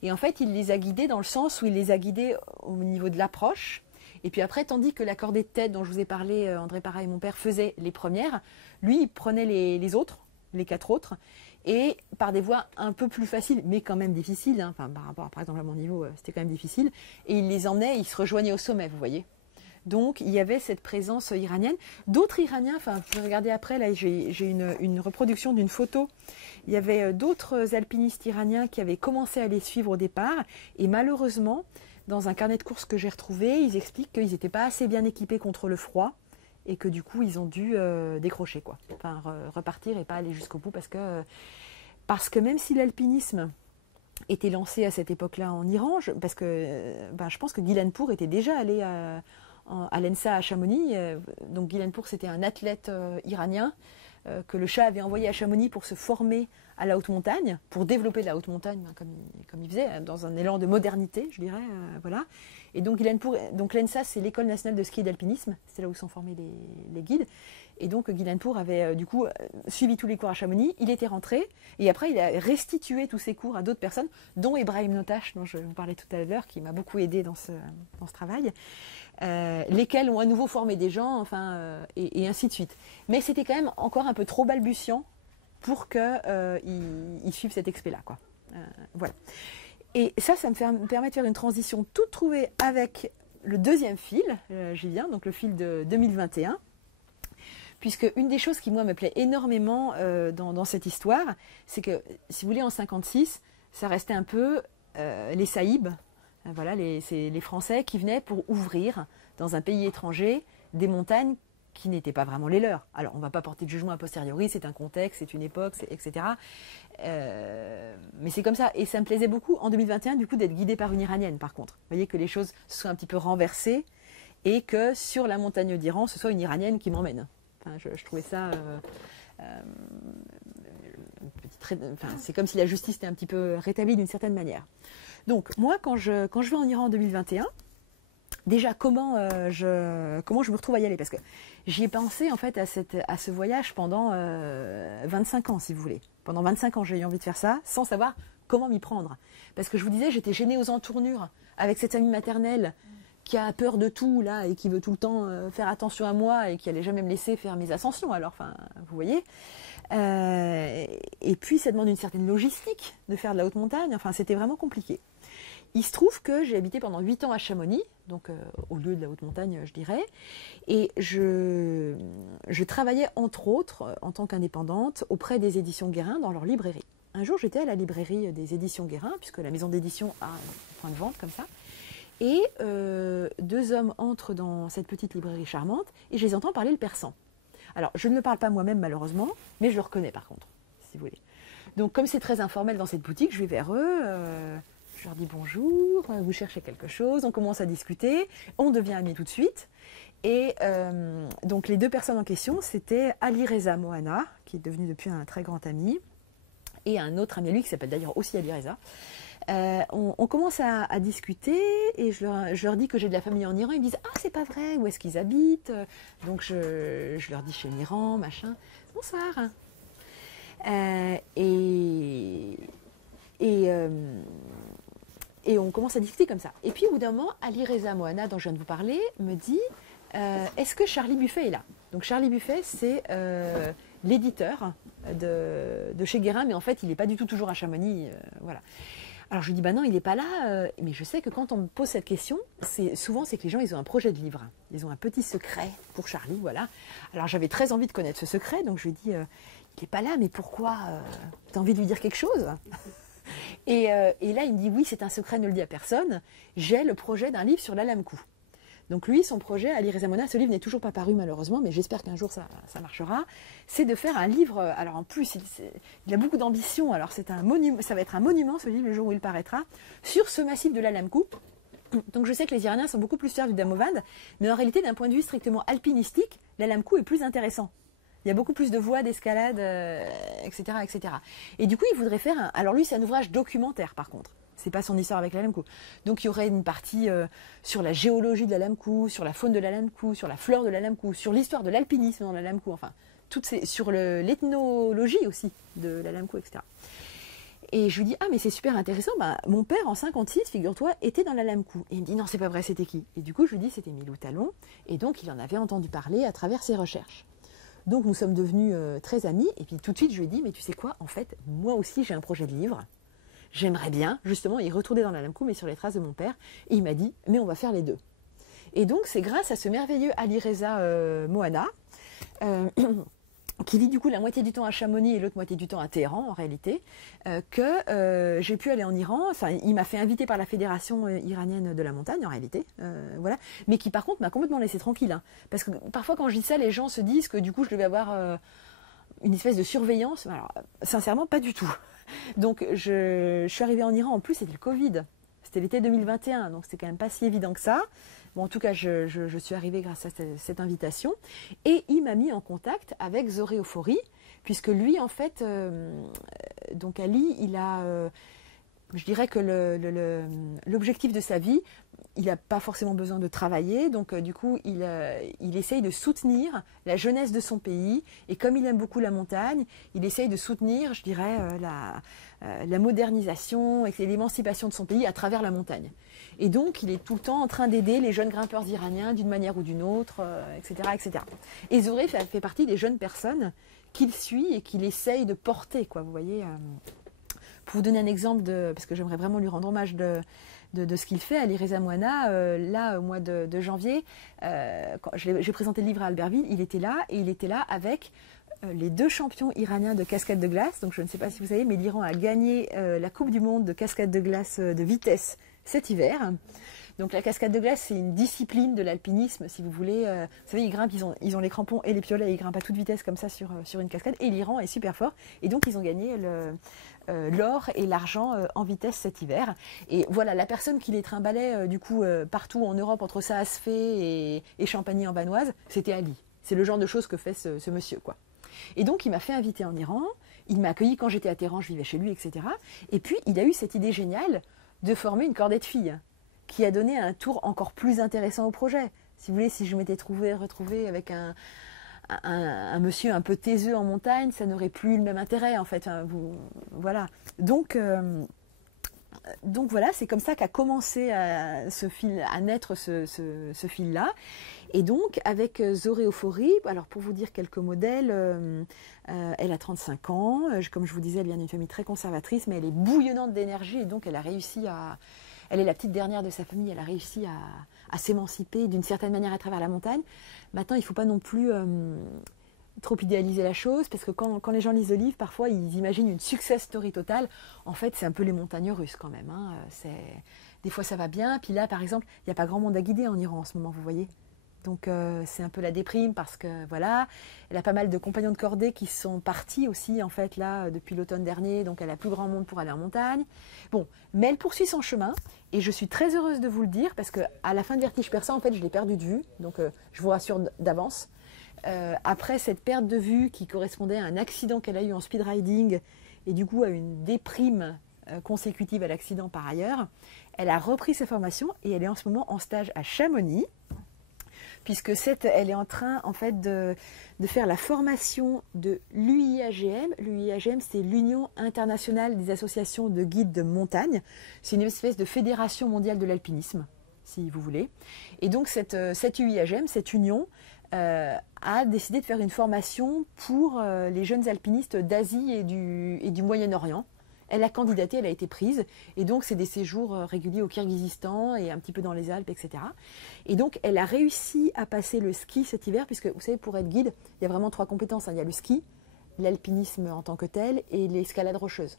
Et en fait, il les a guidés dans le sens où il les a guidés au niveau de l'approche. Et puis après, tandis que la cordée de tête dont je vous ai parlé, André Parra et mon père faisaient les premières, lui, il prenait les autres, les 4 autres, et par des voies un peu plus faciles, mais quand même difficiles, hein, par rapport, par exemple, à mon niveau, c'était quand même difficile, et il les emmenait, ils se rejoignaient au sommet, vous voyez. Donc, il y avait cette présence iranienne. D'autres Iraniens, vous pouvez regarder après, là, j'ai une reproduction d'une photo. Il y avait d'autres alpinistes iraniens qui avaient commencé à les suivre au départ. Et malheureusement, dans un carnet de courses que j'ai retrouvé, ils expliquent qu'ils n'étaient pas assez bien équipés contre le froid et que du coup, ils ont dû décrocher, quoi. Enfin, repartir et pas aller jusqu'au bout parce que même si l'alpinisme était lancé à cette époque-là en Iran, je pense que Gilanpour était déjà allé à l'ENSA à Chamonix. Donc Gilanpour, c'était un athlète iranien que le Shah avait envoyé à Chamonix pour se former à la haute montagne, pour développer la haute montagne, comme il faisait, dans un élan de modernité, je dirais. Voilà. Et donc Gilanpour, donc l'ENSA, c'est l'école nationale de ski et d'alpinisme, c'est là où sont formés les guides. Et donc Guilainpour avait du coup suivi tous les cours à Chamonix, il était rentré, et après il a restitué tous ses cours à d'autres personnes, dont Ibrahim Notache, dont je vous parlais tout à l'heure, qui m'a beaucoup aidé dans ce travail, lesquels ont à nouveau formé des gens, enfin, et ainsi de suite. Mais c'était quand même encore un peu trop balbutiant pour qu'ils suivent cet expé-là, quoi. Voilà. Et ça me permet de faire une transition toute trouvée avec le deuxième fil, j'y viens, donc le fil de 2021, puisque une des choses qui, moi, me plaît énormément dans cette histoire, c'est que, si vous voulez, en 56, ça restait un peu les Saïbs, voilà, c'est les Français qui venaient pour ouvrir dans un pays étranger des montagnes qui n'étaient pas vraiment les leurs. Alors, on ne va pas porter de jugement a posteriori, c'est un contexte, c'est une époque, etc. Mais c'est comme ça. Et ça me plaisait beaucoup, en 2021, du coup, d'être guidée par une Iranienne, par contre. Vous voyez, que les choses se soient un petit peu renversées et que sur la montagne d'Iran, ce soit une Iranienne qui m'emmène. Enfin, je trouvais ça... c'est comme si la justice était un petit peu rétablie d'une certaine manière. Donc, moi, quand je vais en Iran en 2021, déjà, comment je me retrouve à y aller? Parce que j'y ai pensé, en fait, à ce voyage pendant 25 ans, si vous voulez. Pendant 25 ans, j'ai eu envie de faire ça, sans savoir comment m'y prendre. Parce que je vous disais, j'étais gênée aux entournures, avec cette amie maternelle qui a peur de tout, là, et qui veut tout le temps faire attention à moi, et qui allait jamais me laisser faire mes ascensions, alors, enfin, vous voyez. Et puis, ça demande une certaine logistique de faire de la haute montagne, enfin, c'était vraiment compliqué. Il se trouve que j'ai habité pendant 8 ans à Chamonix, donc au lieu de la haute montagne, je dirais, et je travaillais entre autres en tant qu'indépendante auprès des éditions Guérin dans leur librairie. Un jour, j'étais à la librairie des éditions Guérin, puisque la maison d'édition a un point de vente comme ça, et 2 hommes entrent dans cette petite librairie charmante, et je les entends parler le persan. Alors, je ne le parle pas moi-même malheureusement, mais je le reconnais par contre, si vous voulez. Donc, comme c'est très informel dans cette boutique, je vais vers eux, je leur dis bonjour, vous cherchez quelque chose, on commence à discuter, on devient amis tout de suite. Et donc les 2 personnes en question, c'était Ali Reza Mohana, qui est devenu depuis un très grand ami, et un autre ami à lui qui s'appelle d'ailleurs aussi Ali Reza. On commence à discuter et je leur dis que j'ai de la famille en Iran. Ils me disent « Ah, c'est pas vrai, où est-ce qu'ils habitent ?» Donc je leur dis « Chez Iran, machin. » Bonsoir. Et on commence à discuter comme ça. Et puis au bout d'un moment, Ali Reza Mohana, dont je viens de vous parler, me dit est-ce que Charlie Buffet est là? Donc Charlie Buffet, c'est l'éditeur de chez Guérin, mais en fait, il n'est pas du tout toujours à Chamonix. Voilà. Alors je lui dis non, il n'est pas là. Mais je sais que quand on me pose cette question, souvent c'est que les gens, ils ont un projet de livre. Ils ont un petit secret pour Charlie, voilà. Alors j'avais très envie de connaître ce secret, donc je lui dis il n'est pas là, mais pourquoi tu as envie de lui dire quelque chose? Et là, il me dit oui, c'est un secret, ne le dis à personne. J'ai le projet d'un livre sur l'Alamkou. Donc lui, son projet, Ali Reza Mohana, ce livre n'est toujours pas paru malheureusement, mais j'espère qu'un jour ça marchera. C'est de faire un livre. Alors en plus, il a beaucoup d'ambition. Alors c'est un monument, ça va être un monument ce livre le jour où il paraîtra sur ce massif de l'Alamkou. Donc je sais que les Iraniens sont beaucoup plus fiers du Damavand, mais en réalité, d'un point de vue strictement alpinistique, l'Alamkou est plus intéressant. Il y a beaucoup plus de voies d'escalade, etc., etc. Et du coup, il voudrait faire alors lui, c'est un ouvrage documentaire, par contre. C'est pas son histoire avec l'Alamkou. Donc, il y aurait une partie sur la géologie de l'Alamkou, sur la faune de l'Alamkou, sur la flore de l'Alamkou, sur l'histoire de l'alpinisme dans l'Alamkou, enfin, sur l'ethnologie aussi de l'Alamkou, etc. Et je lui dis, ah, mais c'est super intéressant. Bah, mon père, en 56, figure-toi, était dans l'Alamkou. Et il me dit, non, c'est pas vrai, c'était qui? Et du coup, je lui dis, c'était Milou Talon. Et donc, il en avait entendu parler à travers ses recherches. Donc nous sommes devenus très amis. Et puis tout de suite, je lui ai dit, mais tu sais quoi, en fait, moi aussi, j'ai un projet de livre. J'aimerais bien, justement, y retourner dans l'Alamkou, mais sur les traces de mon père. Et il m'a dit, mais on va faire les 2. Et donc, c'est grâce à ce merveilleux Ali Reza Mohana, qui vit du coup la moitié du temps à Chamonix et l'autre moitié du temps à Téhéran, en réalité, que j'ai pu aller en Iran. Enfin, il m'a fait inviter par la Fédération iranienne de la montagne, en réalité, voilà. Mais qui, par contre, m'a complètement laissé tranquille. Hein, parce que parfois, quand je dis ça, les gens se disent que du coup, je devais avoir une espèce de surveillance. Alors, sincèrement, pas du tout. Donc, je suis arrivée en Iran. En plus, c'était le Covid. C'était l'été 2021, donc c'était quand même pas si évident que ça. Bon, en tout cas, je suis arrivée grâce à cette invitation. Et il m'a mis en contact avec Zoré Ofori, puisque lui, en fait, donc Ali, je dirais que l'objectif de sa vie, il n'a pas forcément besoin de travailler, donc du coup, il essaye de soutenir la jeunesse de son pays, et comme il aime beaucoup la montagne, il essaye de soutenir, je dirais, la modernisation et l'émancipation de son pays à travers la montagne. Et donc, il est tout le temps en train d'aider les jeunes grimpeurs iraniens d'une manière ou d'une autre, etc., etc. Et Zoré fait partie des jeunes personnes qu'il suit et qu'il essaye de porter, quoi, vous voyez. Pour vous donner un exemple, parce que j'aimerais vraiment lui rendre hommage de ce qu'il fait, Ali Reza Mouana, là, au mois de janvier, quand j'ai présenté le livre à Albertville, il était là, et il était là avec les 2 champions iraniens de cascade de glace. Donc je ne sais pas si vous savez, mais l'Iran a gagné la Coupe du monde de cascade de glace de vitesse cet hiver. Donc la cascade de glace, c'est une discipline de l'alpinisme, si vous voulez. Vous savez, ils grimpent, ils ont les crampons et les piolets, ils grimpent à toute vitesse comme ça sur une cascade. Et l'Iran est super fort. Et donc ils ont gagné l'or et l'argent en vitesse cet hiver. Et voilà, la personne qui les trimballait du coup partout en Europe entre Saas-Fee et Champagny-en-Vanoise, c'était Ali. C'est le genre de choses que fait ce monsieur, quoi. Et donc il m'a fait inviter en Iran. Il m'a accueilli quand j'étais à Téhéran, je vivais chez lui, etc. Et puis il a eu cette idée géniale de former une cordée de filles, qui a donné un tour encore plus intéressant au projet. Si vous voulez, si je m'étais retrouvée avec un monsieur un peu taiseux en montagne, ça n'aurait plus le même intérêt, en fait. Voilà. Donc voilà, c'est comme ça qu'a commencé à naître ce fil-là. Et donc, avec Zoré Ofori, alors pour vous dire quelques modèles, elle a 35 ans. Comme je vous disais, elle vient d'une famille très conservatrice, mais elle est bouillonnante d'énergie, et donc elle a réussi à... Elle est la petite dernière de sa famille, elle a réussi à s'émanciper d'une certaine manière à travers la montagne. Maintenant, il ne faut pas non plus trop idéaliser la chose, parce que quand les gens lisent le livre, parfois ils imaginent une success story totale. En fait, c'est un peu les montagnes russes quand même. Hein. Des fois, ça va bien. Puis là, par exemple, il n'y a pas grand monde à guider en Iran en ce moment, vous voyez. Donc c'est un peu la déprime, parce que voilà, elle a pas mal de compagnons de cordée qui sont partis aussi en fait là depuis l'automne dernier, donc elle a plus grand monde pour aller en montagne. Bon, mais elle poursuit son chemin, et je suis très heureuse de vous le dire, parce que à la fin de Vertige Persan, en fait, je l'ai perdu de vue, donc je vous rassure d'avance. Après cette perte de vue qui correspondait à un accident qu'elle a eu en speed riding, et du coup à une déprime consécutive à l'accident par ailleurs, elle a repris sa formation, et elle est en ce moment en stage à Chamonix, puisque elle est en train en fait de faire la formation de l'UIAGM. L'UIAGM, c'est l'Union internationale des associations de guides de montagne. C'est une espèce de fédération mondiale de l'alpinisme, si vous voulez. Et donc cette UIAGM, cette union, a décidé de faire une formation pour les jeunes alpinistes d'Asie et du Moyen-Orient. Elle a candidaté, elle a été prise, et donc c'est des séjours réguliers au Kirghizistan et un petit peu dans les Alpes, etc. Et donc elle a réussi à passer le ski cet hiver, puisque vous savez, pour être guide, il y a vraiment 3 compétences. Hein. Il y a le ski, l'alpinisme en tant que tel, et l'escalade rocheuse.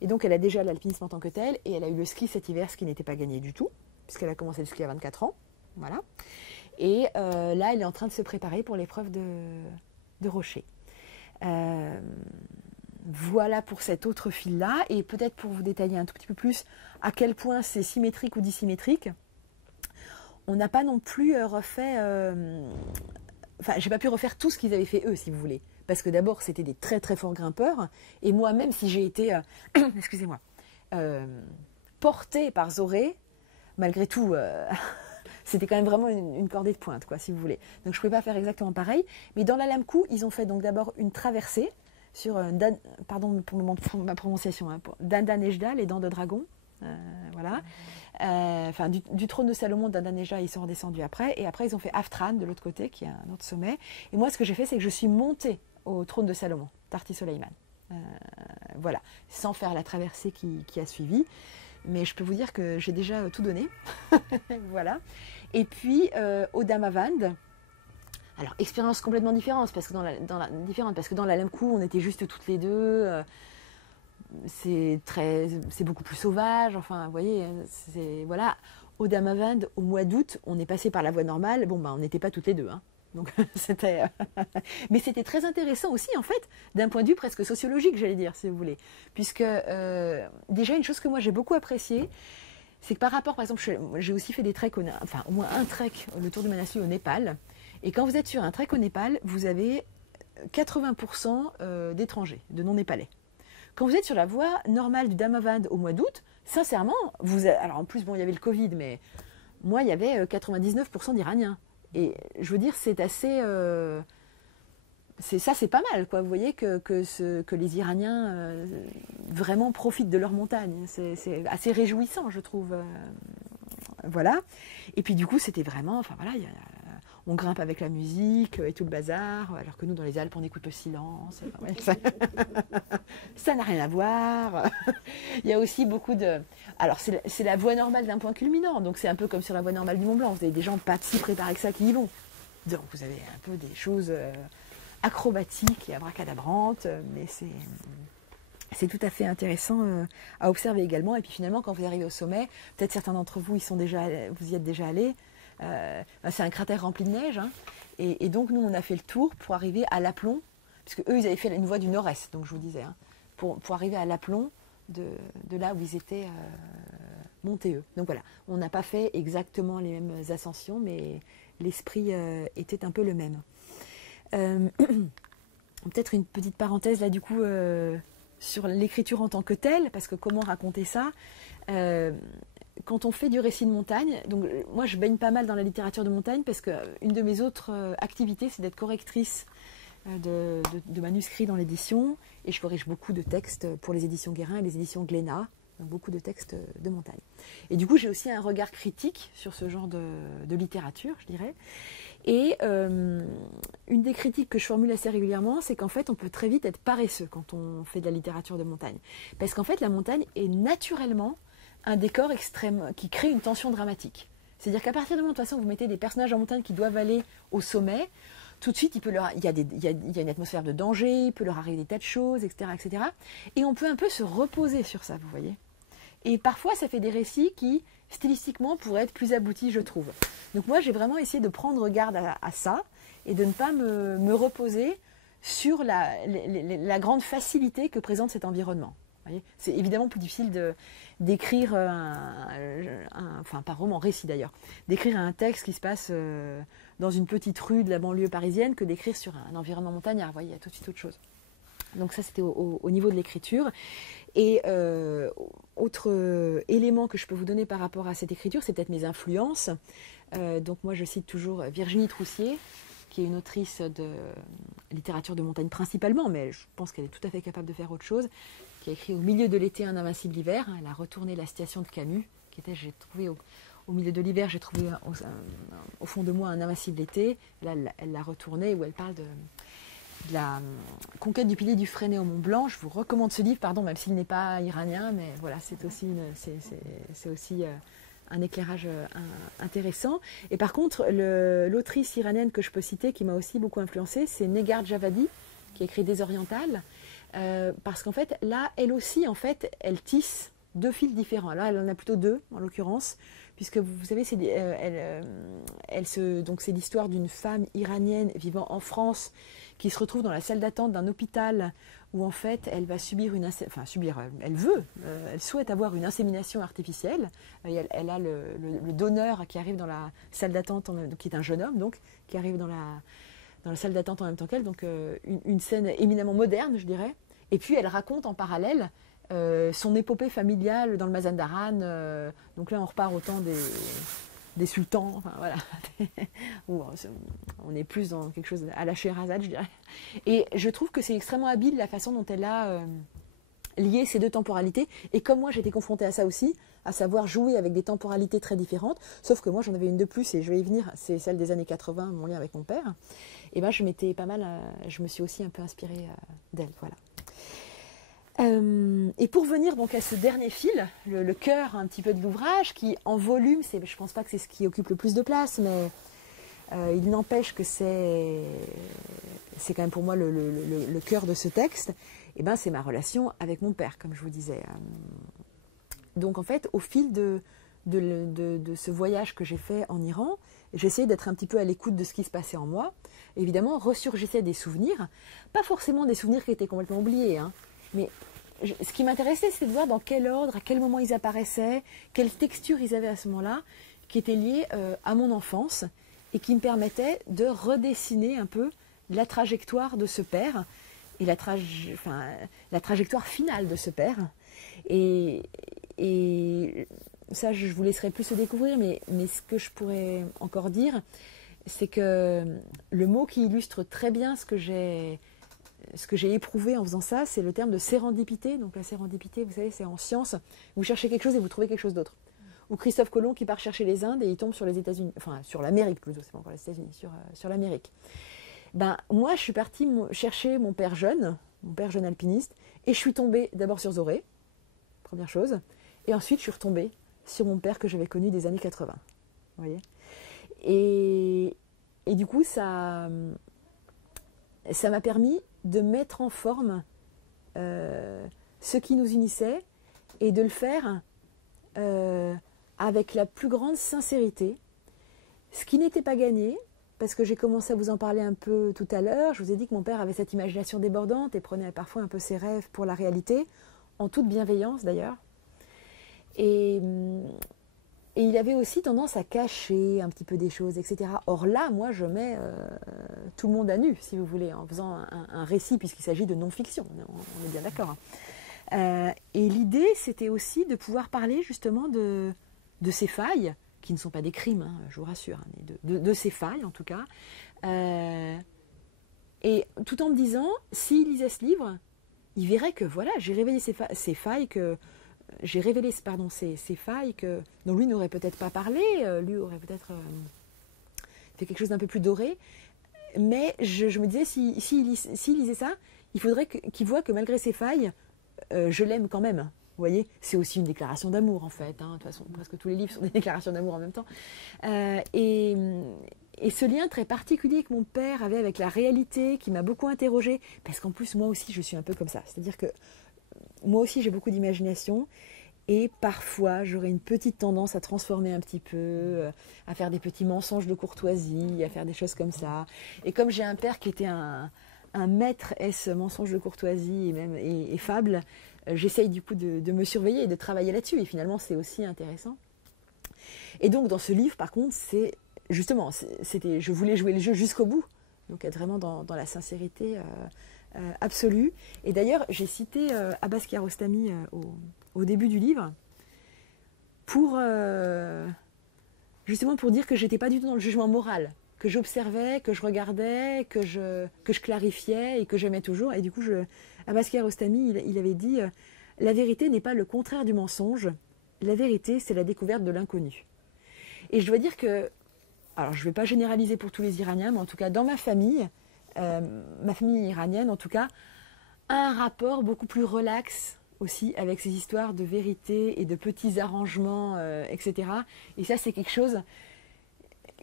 Et donc elle a déjà l'alpinisme en tant que tel, et elle a eu le ski cet hiver, ce qui n'était pas gagné du tout, puisqu'elle a commencé le ski à 24 ans. Voilà. Et là, elle est en train de se préparer pour l'épreuve de rocher. Voilà pour cet autre fil-là, et peut-être pour vous détailler un tout petit peu plus à quel point c'est symétrique ou dissymétrique, on n'a pas non plus refait... Enfin, j'ai pas pu refaire tout ce qu'ils avaient fait eux, si vous voulez. Parce que d'abord, c'était des très très forts grimpeurs, et moi, même si j'ai été, excusez-moi, portée par Zoré, malgré tout... C'était quand même vraiment une cordée de pointe, quoi, si vous voulez. Donc je ne pouvais pas faire exactement pareil. Mais dans l'Alamkou, ils ont fait donc d'abord une traversée sur, pardon pour ma prononciation, hein, Dandanejda, les dents de dragon. Voilà. Enfin, du trône de Salomon, Dandanejda, ils sont redescendus après. Et après, ils ont fait Aftran, de l'autre côté, qui est un autre sommet. Et moi, ce que j'ai fait, c'est que je suis montée au trône de Salomon, Tarti Soleiman. Voilà. Sans faire la traversée qui a suivi. Mais je peux vous dire que j'ai déjà tout donné. Voilà. Et puis, au Damavand, alors expérience complètement différente, parce que dans la Lamkou, on était juste toutes les deux. C'est beaucoup plus sauvage. Enfin, vous voyez, voilà. Au Damavand, au mois d'août, on est passé par la voie normale. Bon, on n'était pas toutes les deux, hein. Donc c'était, mais c'était très intéressant aussi en fait, d'un point de vue presque sociologique, j'allais dire, si vous voulez, puisque déjà une chose que moi j'ai beaucoup appréciée, c'est que par rapport, par exemple, j'ai aussi fait des treks, enfin au moins un trek, le Tour du Manaslu au Népal, et quand vous êtes sur un trek au Népal, vous avez 80% d'étrangers, de non-népalais. quand vous êtes sur la voie normale du Damavand au mois d'août, sincèrement, alors en plus, bon, il y avait le Covid, mais moi, il y avait 99% d'Iraniens. Et je veux dire, c'est assez... c'est pas mal, quoi. Vous voyez que les Iraniens vraiment profitent de leur montagne. C'est assez réjouissant, je trouve. Voilà. Et puis du coup, c'était vraiment... Enfin voilà, on grimpe avec la musique et tout le bazar, alors que nous, dans les Alpes, on écoute le silence. Ouais, ça n'a rien à voir. Il y a aussi beaucoup de... Alors, c'est la voie normale d'un point culminant, donc c'est un peu comme sur la voie normale du Mont Blanc. Vous avez des gens pas si préparés que ça qui y vont. Donc, vous avez un peu des choses acrobatiques et abracadabrantes, mais c'est tout à fait intéressant à observer également. Et puis finalement, quand vous arrivez au sommet, peut-être certains d'entre vous, vous y êtes déjà allés. C'est un cratère rempli de neige, hein, et donc nous on a fait le tour pour arriver à l'aplomb, puisque eux ils avaient fait une voie du nord-est, donc je vous disais, hein, pour arriver à l'aplomb de là où ils étaient montés eux. Donc voilà, on n'a pas fait exactement les mêmes ascensions, mais l'esprit était un peu le même. Peut-être une petite parenthèse là du coup sur l'écriture en tant que telle, parce que comment raconter ça quand on fait du récit de montagne, donc moi je baigne pas mal dans la littérature de montagne parce qu'une de mes autres activités c'est d'être correctrice de manuscrits dans l'édition, et je corrige beaucoup de textes pour les éditions Guérin et les éditions Glénat, donc beaucoup de textes de montagne. Et du coup j'ai aussi un regard critique sur ce genre de littérature, je dirais. Et une des critiques que je formule assez régulièrement, c'est qu'en fait on peut très vite être paresseux quand on fait de la littérature de montagne. Parce qu'en fait la montagne est naturellement un décor extrême qui crée une tension dramatique. C'est-à-dire qu'à partir du moment où de toute façon vous mettez des personnages en montagne qui doivent aller au sommet, tout de suite il y a une atmosphère de danger, il peut leur arriver des tas de choses, etc., etc. Et on peut un peu se reposer sur ça, vous voyez. Et parfois ça fait des récits qui stylistiquement pourraient être plus aboutis, je trouve. Donc moi j'ai vraiment essayé de prendre garde à ça et de ne pas me reposer sur la grande facilité que présente cet environnement. C'est évidemment plus difficile d'écrire enfin pas roman, récit d'ailleurs, d'écrire un texte qui se passe dans une petite rue de la banlieue parisienne que d'écrire sur un environnement montagnard. Vous voyez, il y a tout de suite autre chose. Donc ça c'était au niveau de l'écriture. Et autre élément que je peux vous donner par rapport à cette écriture, c'est peut-être mes influences. Donc moi je cite toujours Virginie Troussier, qui est une autrice de littérature de montagne principalement, mais je pense qu'elle est tout à fait capable de faire autre chose, qui a écrit Au milieu de l'été, un invincible hiver. Elle a retourné la citation de Camus, qui était, j'ai trouvé au milieu de l'hiver, j'ai trouvé au fond de moi un invincible été. Là, elle l'a retourné, où elle parle de la conquête du pilier du Fresnay au Mont Blanc. Je vous recommande ce livre, pardon, même s'il n'est pas iranien, mais voilà, c'est aussi un éclairage intéressant. Et par contre, l'autrice iranienne que je peux citer, qui m'a aussi beaucoup influencée, c'est Negar Javadi, qui a écrit Des Orientales. Parce qu'en fait, là, elle aussi, en fait, elle tisse deux fils différents. Là, elle en a plutôt deux, en l'occurrence, puisque vous savez, c'est l'histoire d'une femme iranienne vivant en France qui se retrouve dans la salle d'attente d'un hôpital où, en fait, elle va elle souhaite avoir une insémination artificielle. Elle a le donneur qui arrive dans la salle d'attente, qui est un jeune homme, donc, qui arrive dans la salle d'attente en même temps qu'elle, donc une scène éminemment moderne, je dirais. Et puis elle raconte en parallèle son épopée familiale dans le Mazandaran. Donc là, on repart au temps des sultans, enfin voilà, où on est plus dans quelque chose à la Scheherazade, je dirais. Et je trouve que c'est extrêmement habile la façon dont elle a lié ces deux temporalités. Et comme moi, j'étais confrontée à ça aussi, à savoir jouer avec des temporalités très différentes, sauf que moi, j'en avais une de plus, et je vais y venir, c'est celle des années 80, mon lien avec mon père. Et ben, je me suis aussi un peu inspirée d'elle, voilà. Et pour venir donc à ce dernier fil, le cœur un petit peu de l'ouvrage, qui en volume, je ne pense pas que c'est ce qui occupe le plus de place, mais il n'empêche que c'est quand même pour moi le cœur de ce texte, et ben c'est ma relation avec mon père, comme je vous disais. Donc en fait, au fil de ce voyage que j'ai fait en Iran, j'essayais d'être un petit peu à l'écoute de ce qui se passait en moi. Évidemment, ressurgissaient des souvenirs, pas forcément des souvenirs qui étaient complètement oubliés, hein, mais ce qui m'intéressait, c'était de voir dans quel ordre, à quel moment ils apparaissaient, quelle texture ils avaient à ce moment-là, qui étaient liés à mon enfance et qui me permettaient de redessiner un peu la trajectoire de ce père et la trajectoire finale de ce père. Et ça, je vous laisserai plus le découvrir, mais ce que je pourrais encore dire, c'est que le mot qui illustre très bien ce que j'ai éprouvé en faisant ça, c'est le terme de sérendipité. Donc la sérendipité, vous savez, c'est en science, vous cherchez quelque chose et vous trouvez quelque chose d'autre. Ou Christophe Colomb qui part chercher les Indes et il tombe sur les États-Unis, enfin sur l'Amérique plutôt, c'est pas encore les États-Unis, sur l'Amérique. Ben, moi, je suis partie chercher mon père jeune alpiniste, et je suis tombée d'abord sur Zoré, première chose, et ensuite je suis retombée sur mon père que j'avais connu des années 80. Vous voyez ? Et du coup, ça m'a permis de mettre en forme ce qui nous unissait et de le faire avec la plus grande sincérité, ce qui n'était pas gagné, parce que j'ai commencé à vous en parler un peu tout à l'heure. Je vous ai dit que mon père avait cette imagination débordante et prenait parfois un peu ses rêves pour la réalité, en toute bienveillance d'ailleurs. Et il avait aussi tendance à cacher un petit peu des choses, etc. Or là, moi, je mets tout le monde à nu, si vous voulez, en faisant un récit, puisqu'il s'agit de non-fiction, on est bien d'accord. Et l'idée, c'était aussi de pouvoir parler justement de ces failles, qui ne sont pas des crimes, hein, je vous rassure, hein, mais de ces failles en tout cas. Et tout en me disant, s'il lisait ce livre, il verrait que voilà, j'ai révélé ces failles que j'ai révélé ces failles dont lui n'aurait peut-être pas parlé, lui aurait peut-être fait quelque chose d'un peu plus doré. Mais je me disais, s'il lisait ça, il faudrait qu'il voit que malgré ses failles, je l'aime quand même. Vous voyez, c'est aussi une déclaration d'amour en fait. Hein. De toute façon, presque tous les livres sont des déclarations d'amour en même temps. Et ce lien très particulier que mon père avait avec la réalité, qui m'a beaucoup interrogée, parce qu'en plus, moi aussi, je suis un peu comme ça. C'est-à-dire que moi aussi, j'ai beaucoup d'imagination. Et parfois, j'aurais une petite tendance à transformer un petit peu, à faire des petits mensonges de courtoisie, à faire des choses comme ça. Et comme j'ai un père qui était un maître mensonge de courtoisie et fable, j'essaye du coup de me surveiller et de travailler là-dessus. Et finalement, c'est aussi intéressant. Et donc, dans ce livre, par contre, je voulais jouer le jeu jusqu'au bout. Donc, être vraiment dans la sincérité absolue. Et d'ailleurs, j'ai cité Abbas Kiarostami au début du livre justement pour dire que j'étais pas du tout dans le jugement moral, que j'observais, que je regardais, que je clarifiais et que j'aimais toujours. Et du coup, Abbas Kiarostami, il avait dit la vérité n'est pas le contraire du mensonge, la vérité, c'est la découverte de l'inconnu. Et je dois dire que, alors je ne vais pas généraliser pour tous les Iraniens, mais en tout cas dans ma famille iranienne en tout cas, a un rapport beaucoup plus relax aussi avec ces histoires de vérité et de petits arrangements, etc. Et ça, c'est quelque chose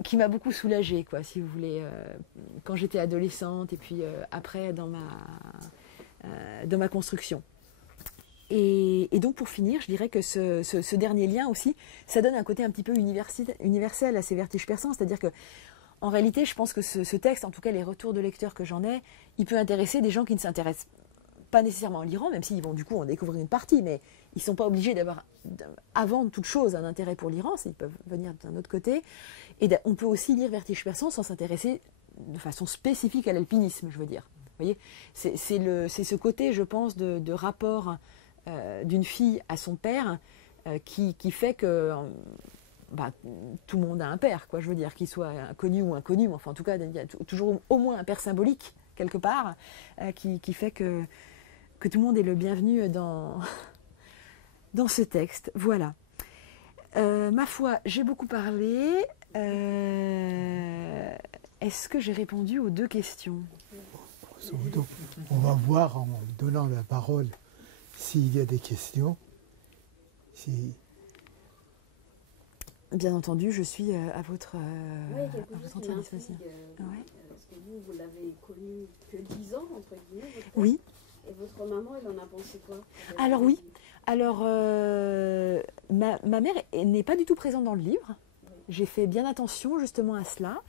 qui m'a beaucoup soulagée, quoi, si vous voulez, quand j'étais adolescente et puis après dans ma construction. Et donc pour finir, je dirais que ce dernier lien aussi, ça donne un côté un petit peu universel à ces vertiges persans, c'est-à-dire que en réalité, je pense que ce texte, en tout cas les retours de lecteurs que j'en ai, il peut intéresser des gens qui ne s'intéressent pas nécessairement à l'Iran, même s'ils vont du coup en découvrir une partie, mais ils ne sont pas obligés d'avoir, avant toute chose, un intérêt pour l'Iran, ils peuvent venir d'un autre côté. Et on peut aussi lire Vertige persan sans s'intéresser de façon spécifique à l'alpinisme, je veux dire. Vous voyez, c'est ce côté, je pense, de rapport d'une fille à son père qui fait que tout le monde a un père, quoi, je veux dire, qu'il soit connu ou inconnu, mais enfin en tout cas, il y a toujours au moins un père symbolique, quelque part, qui fait que tout le monde est le bienvenu dans ce texte. Voilà. Ma foi, j'ai beaucoup parlé. Est-ce que j'ai répondu aux 2 questions ? On va voir en donnant la parole s'il y a des questions. Bien entendu, je suis à votre entière disposition. Parce que vous l'avez connu que 10 ans, entre guillemets. Oui. Et votre maman, elle en a pensé quoi? Alors oui. Alors, ma mère n'est pas du tout présente dans le livre. Oui. J'ai fait bien attention justement à cela.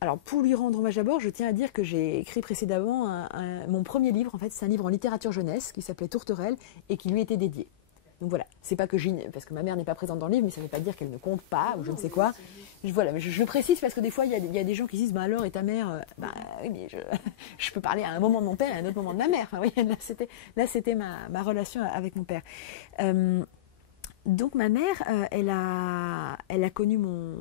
Alors, pour lui rendre hommage d'abord, je tiens à dire que j'ai écrit précédemment mon premier livre. En fait, c'est un livre en littérature jeunesse qui s'appelait Tourterelle et qui lui était dédié. Donc voilà, c'est pas que parce que ma mère n'est pas présente dans le livre, mais ça ne veut pas dire qu'elle ne compte pas ou je ne sais quoi. Voilà, je précise parce que des fois, il y a des gens qui disent, bah alors, et ta mère oui, mais je peux parler à un moment de mon père et à un autre moment de ma mère. Enfin, oui, là, c'était ma relation avec mon père. Donc ma mère, elle a connu mon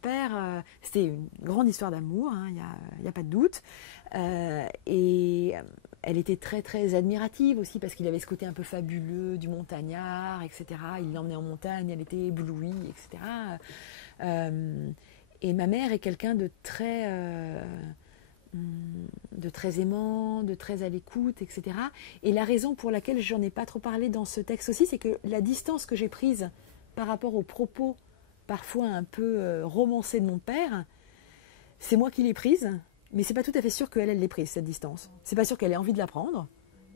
père. C'était une grande histoire d'amour, hein, il n'y a pas de doute. Et elle était très très admirative aussi parce qu'il avait ce côté un peu fabuleux du montagnard, etc. Il l'emmenait en montagne, elle était éblouie, etc. Et ma mère est quelqu'un de très aimant, de très à l'écoute, etc. Et la raison pour laquelle j'en ai pas trop parlé dans ce texte aussi, c'est que la distance que j'ai prise par rapport aux propos parfois un peu romancés de mon père, c'est moi qui l'ai prise, mais c'est pas tout à fait sûr qu'elle l'ait prise, cette distance. C'est pas sûr qu'elle ait envie de la prendre.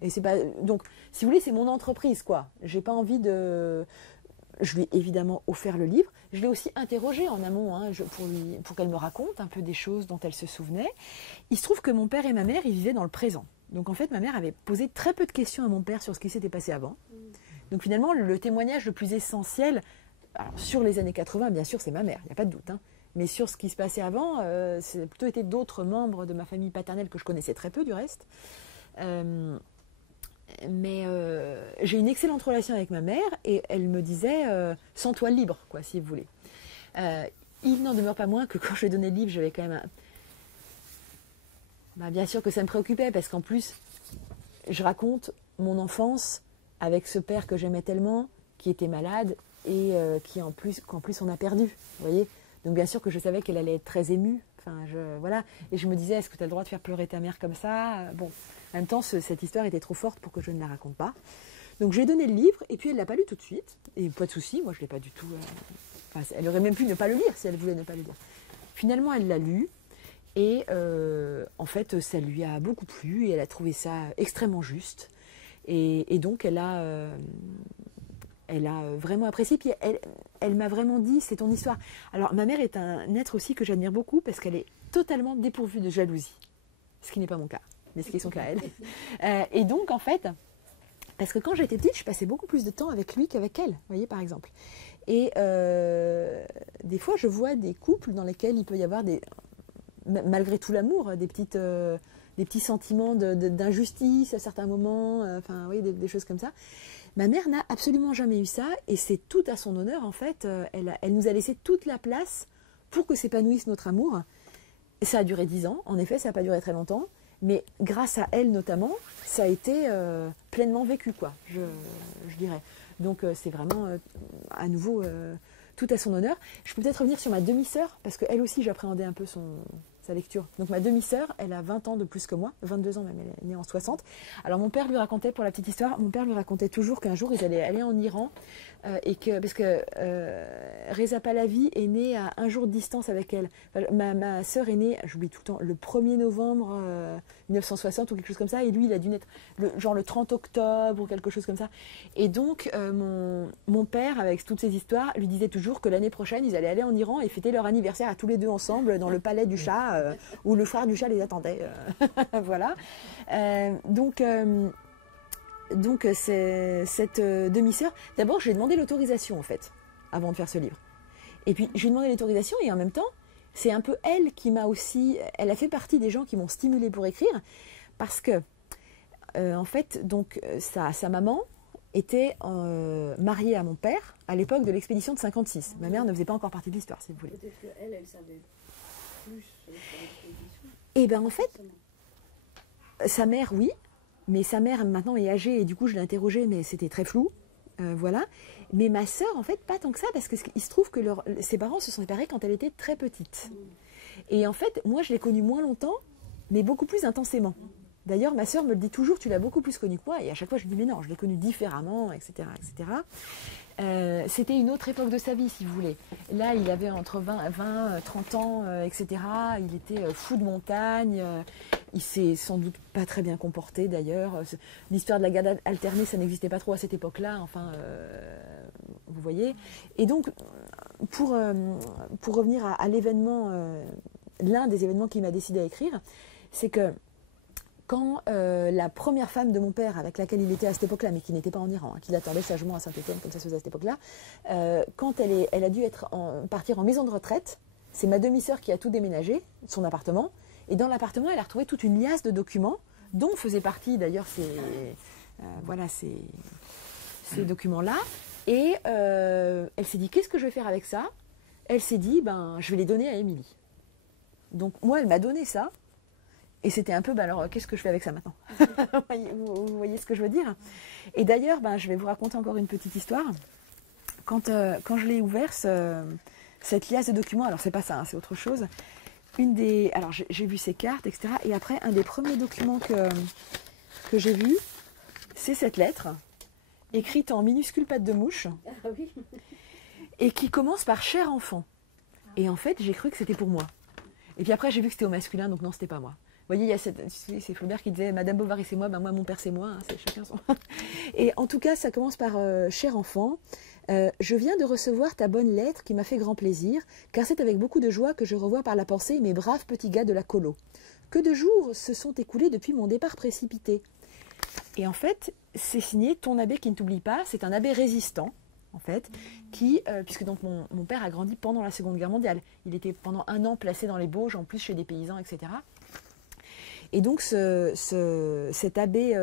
Et c'est pas... Donc, si vous voulez, c'est mon entreprise, quoi. J'ai pas envie de... Je lui ai évidemment offert le livre. Je l'ai aussi interrogée en amont hein, pour qu'elle me raconte un peu des choses dont elle se souvenait. Il se trouve que mon père et ma mère, ils vivaient dans le présent. Donc en fait, ma mère avait posé très peu de questions à mon père sur ce qui s'était passé avant. Donc finalement, le témoignage le plus essentiel, alors, sur les années 80, bien sûr, c'est ma mère, il n'y a pas de doute. Hein. Mais sur ce qui se passait avant, c'est plutôt été d'autres membres de ma famille paternelle que je connaissais très peu du reste. Mais j'ai une excellente relation avec ma mère et elle me disait sens-toi libre, quoi, si vous voulez. Il n'en demeure pas moins que quand je lui ai donné le livre, j'avais quand même bien sûr que ça me préoccupait parce qu'en plus, je raconte mon enfance avec ce père que j'aimais tellement, qui était malade et qu'en plus on a perdu, vous voyez. Donc bien sûr que je savais qu'elle allait être très émue. Enfin, voilà. Et je me disais, est-ce que tu as le droit de faire pleurer ta mère comme ça? Bon, en même temps, cette histoire était trop forte pour que je ne la raconte pas. Donc j'ai donné le livre, et puis elle ne l'a pas lu tout de suite. Et pas de souci, moi je ne l'ai pas du tout... Enfin, elle aurait même pu ne pas le lire si elle voulait ne pas le lire. Finalement, elle l'a lu, et en fait, ça lui a beaucoup plu, et elle a trouvé ça extrêmement juste. Et donc, elle a vraiment apprécié. Puis elle m'a vraiment dit, c'est ton histoire. Alors, ma mère est un être aussi que j'admire beaucoup parce qu'elle est totalement dépourvue de jalousie. Ce qui n'est pas mon cas, mais ce qui est son cas à elle. Et donc, en fait, parce que quand j'étais petite, je passais beaucoup plus de temps avec lui qu'avec elle, vous voyez, par exemple. Et des fois, je vois des couples dans lesquels il peut y avoir, malgré tout l'amour, des petits sentiments d'injustice à certains moments, enfin, oui, des choses comme ça. Ma mère n'a absolument jamais eu ça, et c'est tout à son honneur, en fait. Elle nous a laissé toute la place pour que s'épanouisse notre amour. Et ça a duré 10 ans, en effet, ça n'a pas duré très longtemps, mais grâce à elle notamment, ça a été pleinement vécu, quoi, je dirais. Donc c'est vraiment, à nouveau, tout à son honneur. Je peux peut-être revenir sur ma demi-sœur, parce qu'elle aussi, j'appréhendais un peu sa lecture. Donc ma demi-sœur, elle a 20 ans de plus que moi, 22 ans même, elle est née en 60. Alors mon père lui racontait, pour la petite histoire, mon père lui racontait toujours qu'un jour ils allaient aller en Iran, parce que Reza Pahlavi est né à un jour de distance avec elle. Enfin, ma sœur est née, j'oublie tout le temps, le 1er novembre 1960 ou quelque chose comme ça, et lui il a dû naître le 30 octobre ou quelque chose comme ça. Et donc mon père, avec toutes ces histoires, lui disait toujours que l'année prochaine ils allaient aller en Iran et fêter leur anniversaire à tous les deux ensemble dans le palais du Shah, où le frère du Shah les attendait. Voilà. Donc c'est cette demi-sœur. D'abord, j'ai demandé l'autorisation, en fait, avant de faire ce livre. Et puis, j'ai demandé l'autorisation, et en même temps, c'est un peu elle qui m'a aussi... Elle a fait partie des gens qui m'ont stimulée pour écrire, parce que, en fait, donc, sa maman était mariée à mon père à l'époque de l'expédition de 56. Ma mère ne faisait pas encore partie de l'histoire, si vous voulez. Peut-être qu'elle, elle savait plus sur l'expédition. Et bien, en fait, sa mère, oui. Mais sa mère, maintenant, est âgée, et du coup, je l'ai interrogée, mais c'était très flou. Voilà. Mais ma sœur, en fait, pas tant que ça, parce qu'il se trouve que ses parents se sont séparés quand elle était très petite. Et en fait, moi, je l'ai connue moins longtemps, mais beaucoup plus intensément. D'ailleurs, ma sœur me le dit toujours, tu l'as beaucoup plus connue que moi. Et à chaque fois, je lui dis, mais non, je l'ai connue différemment, etc. etc. C'était une autre époque de sa vie, si vous voulez. Là, il avait entre 20, 30 ans, etc. Il était fou de montagne. Il s'est sans doute pas très bien comporté, d'ailleurs. L'histoire de la garde alternée, ça n'existait pas trop à cette époque-là. Enfin, vous voyez. Et donc, pour revenir à l'événement, l'un des événements qui m'a décidé à écrire, c'est que quand la première femme de mon père, avec laquelle il était à cette époque-là, mais qui n'était pas en Iran, hein, qui l'attendait sagement à Saint-Étienne, comme ça se faisait à cette époque-là, quand elle a dû partir en maison de retraite, c'est ma demi-sœur qui a tout déménagé, son appartement, et dans l'appartement, elle a retrouvé toute une liasse de documents, dont faisait partie d'ailleurs ces documents-là, et elle s'est dit, qu'est-ce que je vais faire avec ça? Elle s'est dit, je vais les donner à Émilie. Donc moi, elle m'a donné ça, et c'était un peu, alors qu'est-ce que je fais avec ça maintenant? Vous voyez ce que je veux dire? Et d'ailleurs, je vais vous raconter encore une petite histoire. Quand je l'ai ouvert, cette liasse de documents, alors c'est pas ça, hein, c'est autre chose. Alors j'ai vu ces cartes, etc. Et après, un des premiers documents que j'ai vu, c'est cette lettre, écrite en minuscule patte de mouche, Ah oui. et qui commence par cher enfant. Et en fait, j'ai cru que c'était pour moi. Et puis après, j'ai vu que c'était au masculin, donc non, c'était pas moi. Vous voyez, il y a c'est Flaubert qui disait Madame Bovary c'est moi, moi mon père c'est moi, hein, c'est chacun son. Et en tout cas, ça commence par cher enfant. Je viens de recevoir ta bonne lettre qui m'a fait grand plaisir, car c'est avec beaucoup de joie que je revois par la pensée mes braves petits gars de la colo. Que de jours se sont écoulés depuis mon départ précipité. Et en fait, c'est signé Ton abbé qui ne t'oublie pas. C'est un abbé résistant, en fait, puisque donc mon père a grandi pendant la Seconde Guerre mondiale. Il était pendant 1 an placé dans les Bauges, en plus chez des paysans, etc. Et donc cet abbé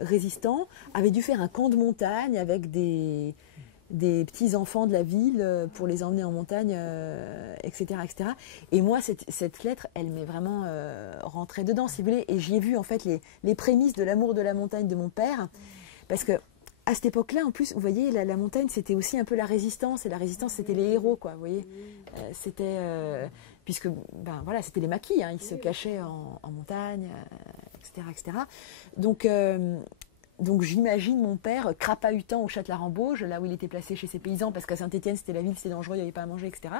résistant avait dû faire un camp de montagne avec des petits-enfants de la ville pour les emmener en montagne, etc., etc. Et moi, cette lettre, elle m'est vraiment rentrée dedans, si vous voulez. Et j'y ai vu, en fait, les prémices de l'amour de la montagne de mon père. Parce que à cette époque-là, en plus, vous voyez, la montagne, c'était aussi un peu la résistance. Et la résistance, c'était les héros, quoi, vous voyez. C'était... puisque, voilà, c'était les maquis, hein, ils se cachaient en montagne, etc., etc. Donc j'imagine mon père crapahutant au Châtellerault-Bauges, là où il était placé chez ses paysans, parce qu'à Saint-Étienne c'était la ville, c'était dangereux, il n'y avait pas à manger, etc.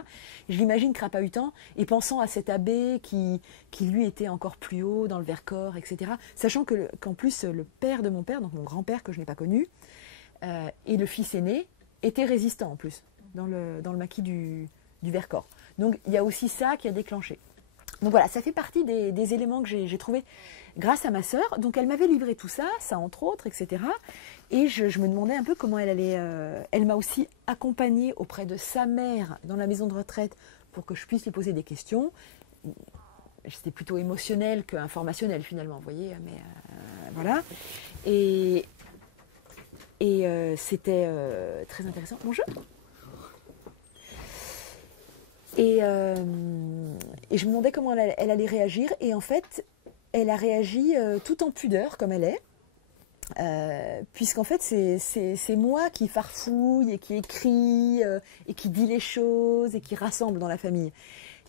Je l'imagine crapahutant et pensant à cet abbé qui lui était encore plus haut dans le Vercors, etc. Sachant qu'en plus le père de mon père, donc mon grand-père que je n'ai pas connu, et le fils aîné était résistant en plus, dans le maquis du Vercors. Donc il y a aussi ça qui a déclenché. Donc voilà, ça fait partie des éléments que j'ai trouvés grâce à ma sœur. Donc elle m'avait livré tout ça, ça entre autres, etc. Et je me demandais un peu comment elle allait... elle m'a aussi accompagnée auprès de sa mère dans la maison de retraite pour que je puisse lui poser des questions. C'était plutôt émotionnel qu'informationnel finalement, vous voyez. Mais voilà. Et c'était très intéressant. Bonjour. Et je me demandais comment elle allait réagir. Et en fait, elle a réagi tout en pudeur, comme elle est. Puisqu'en fait, c'est moi qui farfouille et qui écrit et qui dit les choses et qui rassemble dans la famille.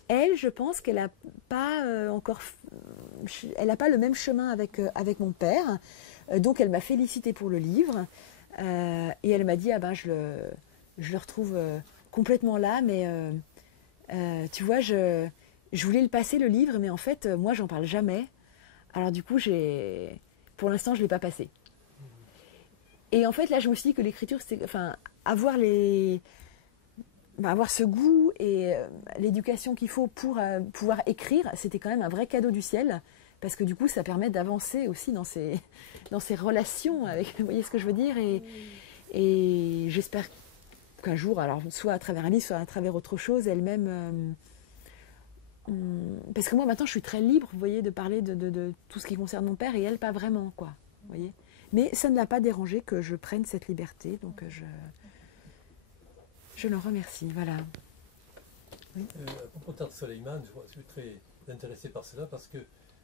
Elle, je pense qu'elle n'a pas elle n'a pas le même chemin avec mon père. Donc, elle m'a félicité pour le livre. Et elle m'a dit, je le retrouve complètement là, mais... tu vois, je voulais le passer, le livre, mais en fait, moi, j'en parle jamais. Alors du coup, pour l'instant, je ne l'ai pas passé. Et en fait, là, je me suis dit que l'écriture, c'était, avoir ce goût et l'éducation qu'il faut pour pouvoir écrire, c'était quand même un vrai cadeau du ciel, parce que du coup, ça permet d'avancer aussi dans ces relations avec, vous voyez ce que je veux dire, et j'espère qu'un jour, alors soit à travers un livre, soit à travers autre chose, elle-même... parce que moi, maintenant, je suis très libre, vous voyez, de parler de tout ce qui concerne mon père, et elle, pas vraiment, quoi. Vous voyez. Mais ça ne l'a pas dérangé que je prenne cette liberté, donc je le remercie, voilà. Oui. À propos de Tarde Soleiman, je suis très intéressé par cela, parce que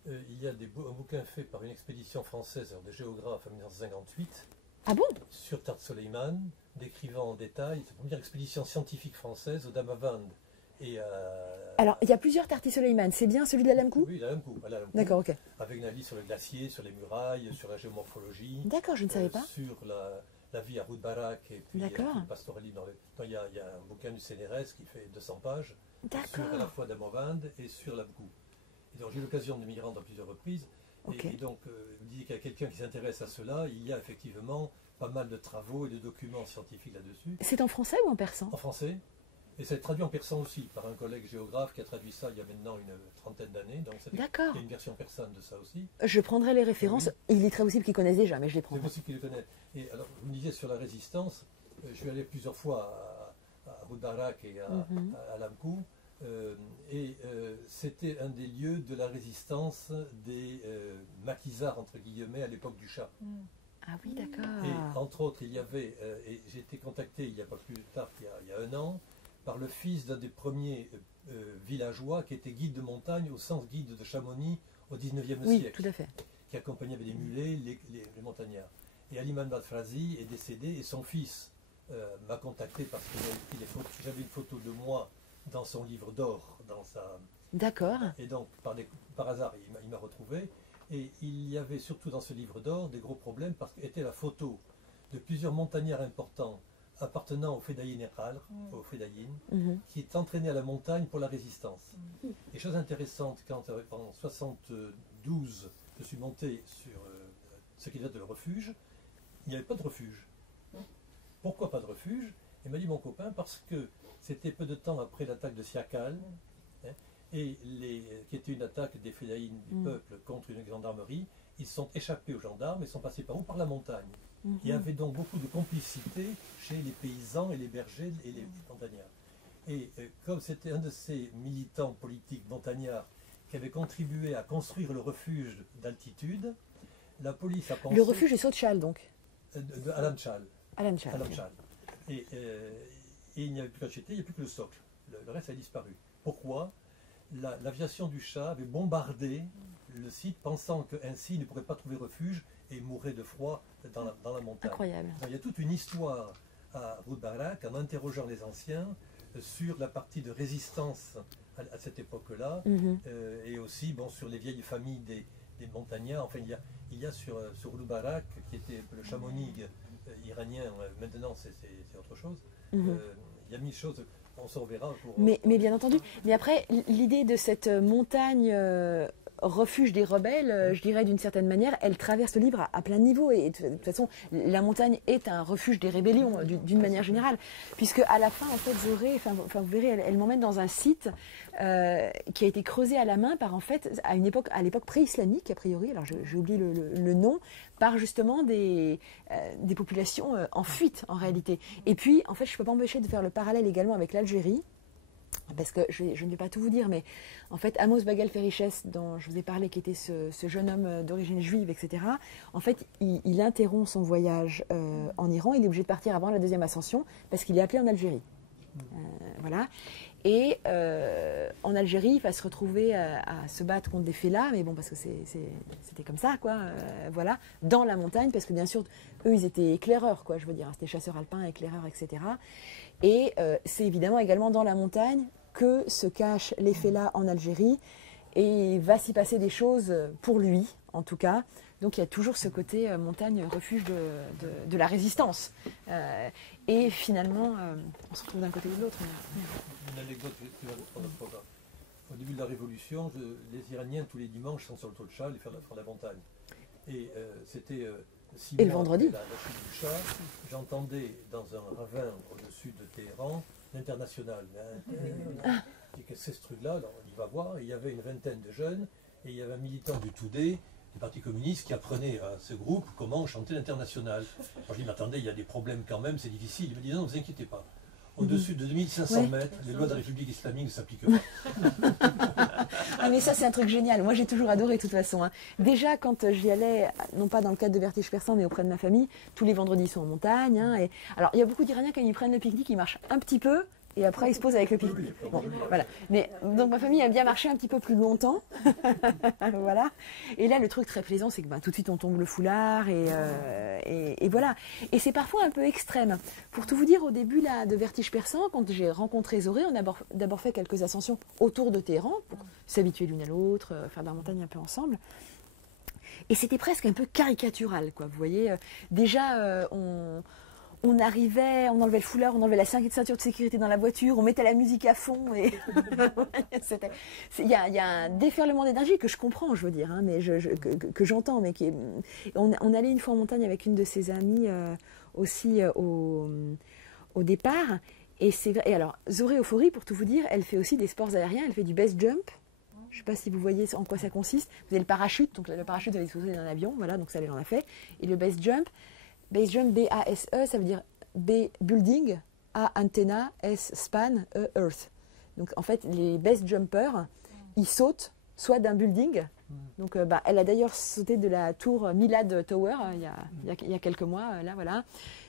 il y a un bouquin fait par une expédition française, de géographes en 1958, ah bon, sur Tarde Soleiman, décrivant en détail la première expédition scientifique française au Damavand. Alors, il y a plusieurs Tarti Soleiman, c'est bien celui de l'Alamkou? Oui, l'Alamkou. D'accord, ok. Avec une analyse sur le glacier, sur les murailles, sur la géomorphologie. D'accord, je ne savais pas. Sur la vie à Roudbarak et puis le pastoralisme. Il y a un bouquin du CNRS qui fait 200 pages sur à la fois Damavand et sur l'Alamkou. Et donc j'ai eu l'occasion de m'y rendre à plusieurs reprises. Okay. Et donc, vous dites qu'il y a quelqu'un qui s'intéresse à cela, il y a effectivement pas mal de travaux et de documents scientifiques là-dessus. C'est en français ou en persan? En français. Et c'est traduit en persan aussi, par un collègue géographe qui a traduit ça il y a maintenant une trentaine d'années. Donc il y a une version persane de ça aussi. Je prendrai les références. Oui. Il est très possible qu'ils connaissent déjà, mais je les prendrai. C'est possible qu'ils les connaissent. Et alors, vous me disiez sur la résistance, je suis allé plusieurs fois à Roud Barak et à Lamkou. C'était un des lieux de la résistance des maquisards, entre guillemets, à l'époque du Shah. Ah oui, d'accord. Et entre autres, il y avait, et j'ai été contacté il n'y a pas plus tard qu'il y a un an, par le fils d'un des premiers villageois qui était guide de montagne au sens guide de Chamonix au 19e siècle. Oui, tout à fait. Qui accompagnait avec des mulets les montagnards. Et Ali Mahmoud Frazi est décédé et son fils m'a contacté parce que j'avais une photo de moi dans son livre d'or, dans sa... D'accord. Et donc, par hasard, il m'a retrouvé. Et il y avait surtout dans ce livre d'or des gros problèmes parce qu'était la photo de plusieurs montagnards importants appartenant au Fedayin Eqal, au Fedayin, qui est entraîné à la montagne pour la résistance. Et chose intéressante, quand en 72, je suis monté sur ce qui date de le refuge, il n'y avait pas de refuge. Pourquoi pas de refuge? Il m'a dit mon copain, parce que c'était peu de temps après l'attaque de Siakal, qui était une attaque des Fedayin du peuple contre une gendarmerie. Ils sont échappés aux gendarmes et sont passés par où? Par la montagne. Il y avait donc beaucoup de complicité chez les paysans et les bergers et les montagnards. Et comme c'était un de ces militants politiques montagnards qui avait contribué à construire le refuge d'altitude, la police a pensé... Le refuge de Sochal, donc de Alam Chal. Alam Chal. Et il n'y avait plus qu'à jeter, il n'y a plus que le socle. Le reste a disparu. Pourquoi? L'aviation du Shah avait bombardé le site pensant qu'ainsi il ne pourrait pas trouver refuge et mourrait de froid dans la montagne. Incroyable. Donc, il y a toute une histoire à Roud Barak en interrogeant les anciens sur la partie de résistance à cette époque-là et aussi sur les vieilles familles des montagnards. Enfin, il y a sur Roud Barak, qui était le Chamonix iranien, maintenant c'est autre chose, il y a mille choses. On s'en verra. Mais bien entendu. Mais après, l'idée de cette montagne refuge des rebelles, je dirais d'une certaine manière, elle traverse le livre à plein de niveaux. Et de toute façon, la montagne est un refuge des rébellions, d'une manière générale. Puisque à la fin, en fait, Zoré, vous verrez, elle m'emmène dans un site qui a été creusé à la main par, en fait, à l'époque pré-islamique, a priori, alors j'ai oublié le nom, par justement des populations en fuite, en réalité. Et puis, en fait, je ne peux pas m'empêcher de faire le parallèle également avec l'Algérie, parce que je ne vais pas tout vous dire, mais en fait, Amos Bagal Feriches, dont je vous ai parlé, qui était ce jeune homme d'origine juive, etc., en fait, il interrompt son voyage en Iran. Il est obligé de partir avant la deuxième ascension, parce qu'il est appelé en Algérie. Voilà. Et en Algérie, il va se retrouver à se battre contre des fellahs, mais bon, parce que c'était comme ça, quoi, voilà, dans la montagne, parce que bien sûr, eux, ils étaient éclaireurs, quoi, je veux dire, c'était chasseurs alpins, éclaireurs, etc. Et c'est évidemment également dans la montagne que se cachent les fellahs en Algérie, et il va s'y passer des choses pour lui, en tout cas. Donc il y a toujours ce côté montagne, refuge de la résistance. Et finalement, on se retrouve d'un côté ou de l'autre. Une anecdote qui va notre programme. Au début de la Révolution, les Iraniens, tous les dimanches, sont sur le Tolchal et font la montagne. Et c'était 6 mois le vendredi. après la chute du Shah, j'entendais dans un ravin au-dessus de Téhéran l'International. Qu'est-ce que c'est ce truc-là? On y va voir. Et il y avait une vingtaine de jeunes et il y avait un militant du Toudé, du Parti communiste, qui apprenait à ce groupe comment chanter l'International. Alors je dis, mais attendez, il y a des problèmes quand même, c'est difficile. Il me dit, non, ne vous inquiétez pas. Au-dessus de 2500 mètres, les lois de la République islamique ne s'appliquent pas. Ah mais ça c'est un truc génial, moi j'ai toujours adoré de toute façon. Hein. Déjà quand j'y allais, non pas dans le cadre de Vertige Persan mais auprès de ma famille, tous les vendredis ils sont en montagne. Hein, et... Alors il y a beaucoup d'Iraniens quand ils prennent le pique-nique, ils marchent un petit peu et après ils se posent avec le pique-nique. Bon, voilà. Mais donc ma famille aime bien marcher un petit peu plus longtemps. Voilà. Et là le truc très plaisant c'est que tout de suite on tombe le foulard et voilà. Et c'est parfois un peu extrême. Pour tout vous dire, au début là, de Vertige Persan, quand j'ai rencontré Zoré, on a d'abord fait quelques ascensions autour de Téhéran pour s'habituer l'une à l'autre, faire de la montagne un peu ensemble. Et c'était presque un peu caricatural, quoi. Vous voyez, déjà on arrivait, on enlevait le foulard, on enlevait la ceinture de sécurité dans la voiture, on mettait la musique à fond. Et il y a un déferlement d'énergie que je comprends, je veux dire, hein, mais que j'entends. Mais on allait une fois en montagne avec une de ses amies aussi au départ. Et alors, Zoré Euphorie, pour tout vous dire, elle fait aussi des sports aériens, elle fait du base jump. Je ne sais pas si vous voyez en quoi ça consiste. Vous avez le parachute, donc le parachute, vous allez sauter d'un avion, voilà, donc ça, elle en a fait. Et le base jump, B-A-S-E, ça veut dire B, building, A, antenna, S, span, E, earth. Donc en fait, les base jumpers, ils sautent soit d'un building, donc elle a d'ailleurs sauté de la tour Milad Tower il y a quelques mois, là, voilà,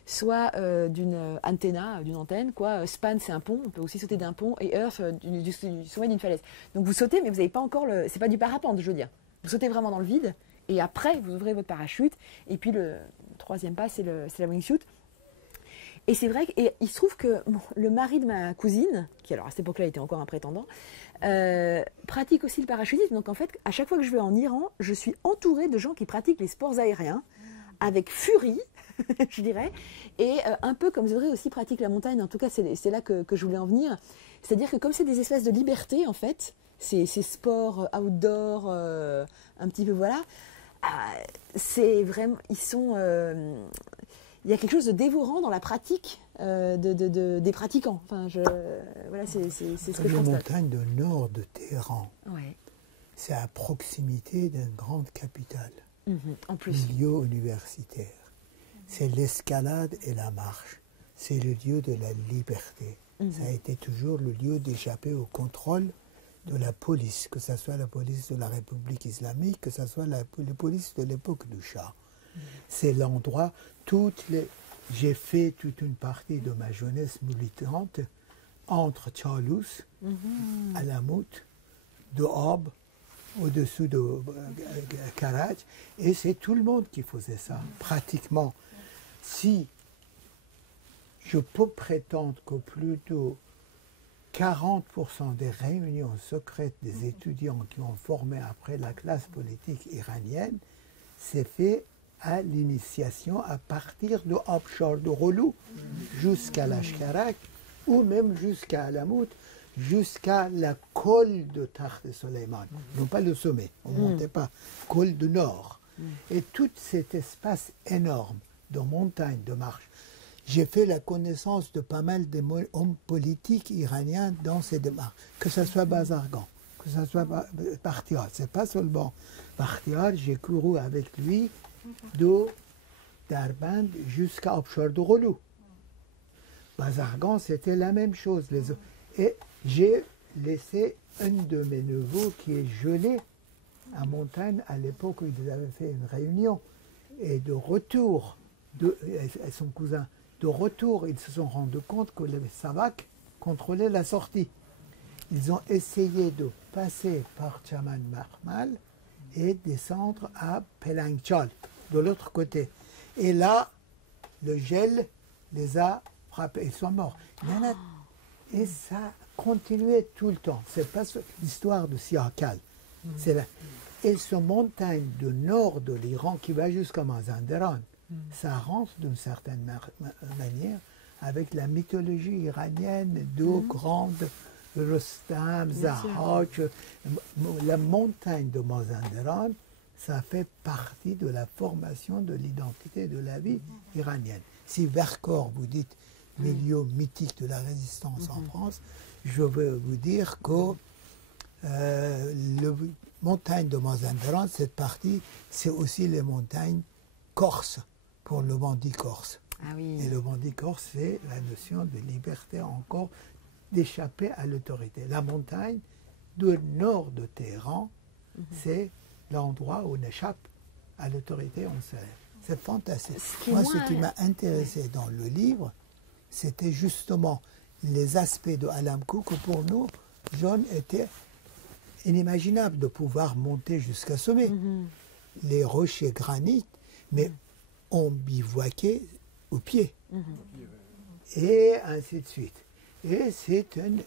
soit d'une antenna, d'une antenne, quoi. Span, c'est un pont, on peut aussi sauter d'un pont, et earth, du sommet d'une falaise. Donc vous sautez, mais vous n'avez pas encore c'est pas du parapente, je veux dire. Vous sautez vraiment dans le vide, et après, vous ouvrez votre parachute, et puis le troisième pas, c'est la wingsuit. Et c'est vrai qu'il se trouve que le mari de ma cousine, qui alors à cette époque-là était encore un prétendant, pratique aussi le parachutisme. Donc en fait, à chaque fois que je vais en Iran, je suis entourée de gens qui pratiquent les sports aériens avec furie, je dirais, et un peu comme Zoré aussi pratique la montagne. En tout cas, c'est là que je voulais en venir. C'est-à-dire que comme c'est des espèces de liberté, en fait, ces sports outdoor, un petit peu, voilà, c'est vraiment, il y a quelque chose de dévorant dans la pratique des pratiquants. Enfin, voilà, c'est ce que je constate. Les montagnes de nord de Téhéran, ouais. C'est à proximité d'une grande capitale, en plus. Milieu universitaire. C'est l'escalade et la marche. C'est le lieu de la liberté. Ça a été toujours le lieu d'échapper au contrôle de la police, que ce soit la police de la République islamique, que ce soit la police de l'époque du Shah. C'est l'endroit, j'ai fait toute une partie de ma jeunesse militante entre Tchalous, Alamout, Doab, au-dessous de Karaj, et c'est tout le monde qui faisait ça, pratiquement. Si je peux prétendre que plus de 40% des réunions secrètes des étudiants qui ont formé après la classe politique iranienne, c'est fait à l'initiation à partir de Abshar de Relou jusqu'à l'Ashkarak ou même jusqu'à Alamout, jusqu'à la col de Takht Soleiman. Non pas le sommet, on ne montait pas, col du nord. Et tout cet espace énorme de montagne, de marche. J'ai fait la connaissance de pas mal d'hommes politiques iraniens dans ces démarches, que ce soit Bazargan, que ce soit Bakhtiar. Ce n'est pas seulement Bakhtiar, j'ai couru avec lui de Darband jusqu'à Abshar de Relou. Bazargan, c'était la même chose. Et j'ai laissé un de mes neveux qui est gelé à Montagne à l'époque où ils avaient fait une réunion. Et de retour, et son cousin, de retour, ils se sont rendus compte que les Savaks contrôlaient la sortie. Ils ont essayé de passer par Chaman Mahmal et descendre à Pelangchal, de l'autre côté. Et là, le gel les a frappés, ils sont morts. Et ça continuait tout le temps. Ce n'est pas l'histoire de Siakal. Et ce montagne du nord de l'Iran qui va jusqu'à Mazandaran, ça rentre d'une certaine manière avec la mythologie iranienne de grandes Rustam, Zahach. La montagne de Mazandaran, ça fait partie de la formation de l'identité de la vie iranienne. Si Vercors, vous dites milieu mythique de la résistance en France, je veux vous dire que la montagne de Mazandaran, cette partie, c'est aussi les montagnes corses, pour le bandit corse. Ah oui. Et le bandit corse, c'est la notion de liberté encore, d'échapper à l'autorité. La montagne du nord de Téhéran, c'est l'endroit où on échappe à l'autorité, on se lève. C'est fantastique. Moi, ce qui m'a intéressé dans le livre, c'était justement les aspects de Alamkou que pour nous, jeunes, était inimaginable de pouvoir monter jusqu'à sommet. Les rochers granit, mais on bivouaquait au pied. Et ainsi de suite. Et c'est un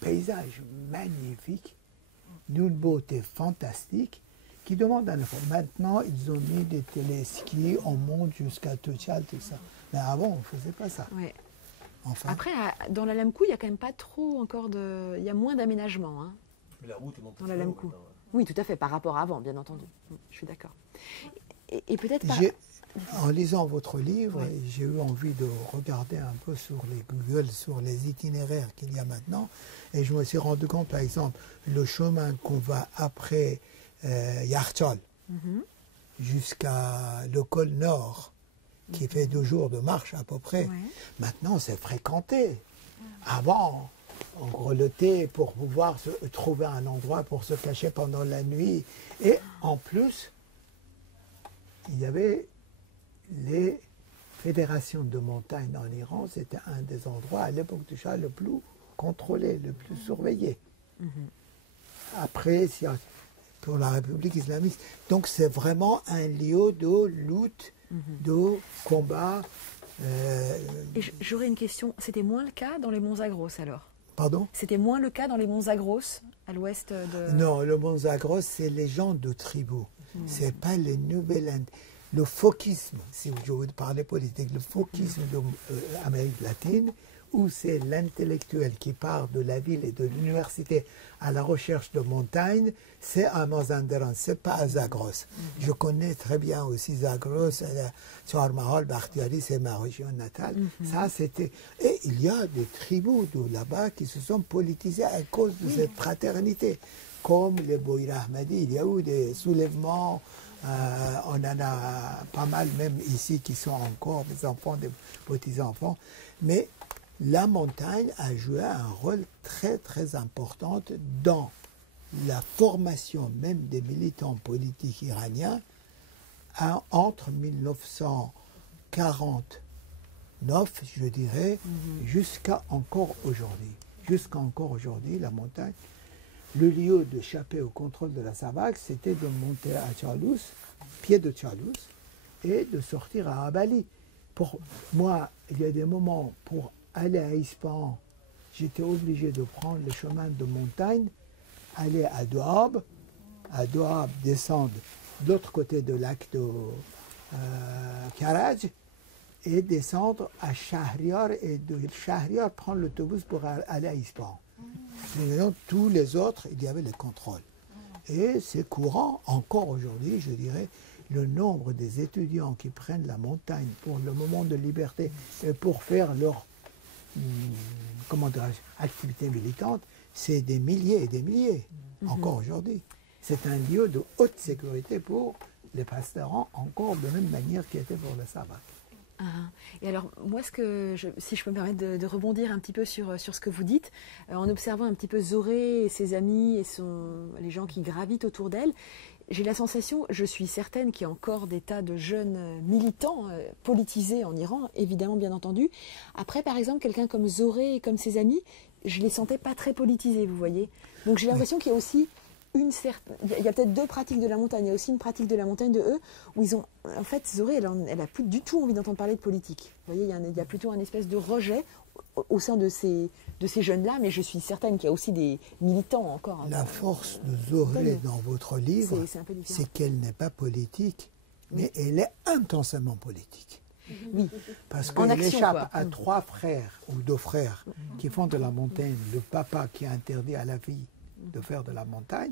paysage magnifique, d'une beauté fantastique, qui demande un effort. Maintenant, ils ont mis des téléskis, on monte jusqu'à Tuchal, tout ça. Mais avant, on ne faisait pas ça. Ouais. Enfin. Après, dans l'Alamkou, il n'y a quand même pas trop encore de... Il y a moins d'aménagement. Hein, mais la route est montée dans l'Alamkou. Oui, tout à fait, par rapport à avant, bien entendu. Je suis d'accord. Et peut-être pas... En lisant votre livre, j'ai eu envie de regarder un peu sur les Google, sur les itinéraires qu'il y a maintenant. Et je me suis rendu compte, par exemple, le chemin qu'on va après Yarchal jusqu'à le col Nord, qui fait 2 jours de marche à peu près. Maintenant, c'est fréquenté. Avant, on grelottait pour pouvoir trouver un endroit pour se cacher pendant la nuit. Et en plus, il y avait les fédérations de montagne en Iran. C'était un des endroits, à l'époque du Shah, le plus contrôlé, le plus surveillé. Après, pour la République islamiste. Donc, c'est vraiment un lieu de lutte, de combat. Et j'aurais une question. C'était moins le cas dans les monts Zagros, alors? Pardon? C'était moins le cas dans les monts Zagros, à l'ouest de... Non, le mont Zagros, c'est les gens de tribu. C'est pas les nouvelles... Le focusme, si je veux parler politique, le focusme de l'Amérique latine, où c'est l'intellectuel qui part de la ville et de l'université à la recherche de montagnes, c'est à Mazandaran, c'est pas à Zagros. Je connais très bien aussi Zagros, Charmahal, Bakhtiari, c'est ma région natale. Ça, c'était... Et il y a des tribus de là-bas qui se sont politisées à cause de cette fraternité. Comme les Boïra Ahmadi, il y a eu des soulèvements, on en a pas mal même ici qui sont encore des enfants, des petits-enfants. Mais la montagne a joué un rôle très très important dans la formation même des militants politiques iraniens entre 1949, je dirais, jusqu'à encore aujourd'hui. Jusqu'à encore aujourd'hui, la montagne, le lieu d'échapper au contrôle de la Savak, c'était de monter à Tchalous, pied de Tchalous, et de sortir à Abali. Pour moi, il y a des moments pour aller à Ispahan, j'étais obligé de prendre le chemin de montagne, aller à Douab, descendre de l'autre côté de lac de Karaj, et descendre à Shahriar, et de Shahriar prendre l'autobus pour aller à Ispahan. Sinon, tous les autres, il y avait le contrôle. Et c'est courant, encore aujourd'hui, je dirais, le nombre des étudiants qui prennent la montagne pour le moment de liberté et pour faire leur activité militante, c'est des milliers et des milliers, encore aujourd'hui. C'est un lieu de haute sécurité pour les pastorants, encore de même manière qu'il était pour le sabbat. Et alors, moi, si je peux me permettre de rebondir un petit peu sur ce que vous dites, en observant un petit peu Zoré et ses amis et les gens qui gravitent autour d'elle, j'ai la sensation, je suis certaine qu'il y a encore des tas de jeunes militants politisés en Iran, évidemment, bien entendu. Après, par exemple, quelqu'un comme Zoré et comme ses amis, je ne les sentais pas très politisés, vous voyez. Donc j'ai l'impression qu'il y a aussi il y a peut-être 2 pratiques de la montagne. Il y a aussi une pratique de la montagne de eux où ils ont, en fait, Zoré, elle a plus du tout envie d'entendre parler de politique. Vous voyez, il y a plutôt un espèce de rejet au sein de ces jeunes-là, mais je suis certaine qu'il y a aussi des militants encore. La force de Zoré dans votre livre, c'est qu'elle n'est pas politique, mais elle est intensément politique. Oui. Parce qu'elle échappe à 3 frères ou 2 frères qui font de la montagne. Le papa qui a interdit à la fille de faire de la montagne,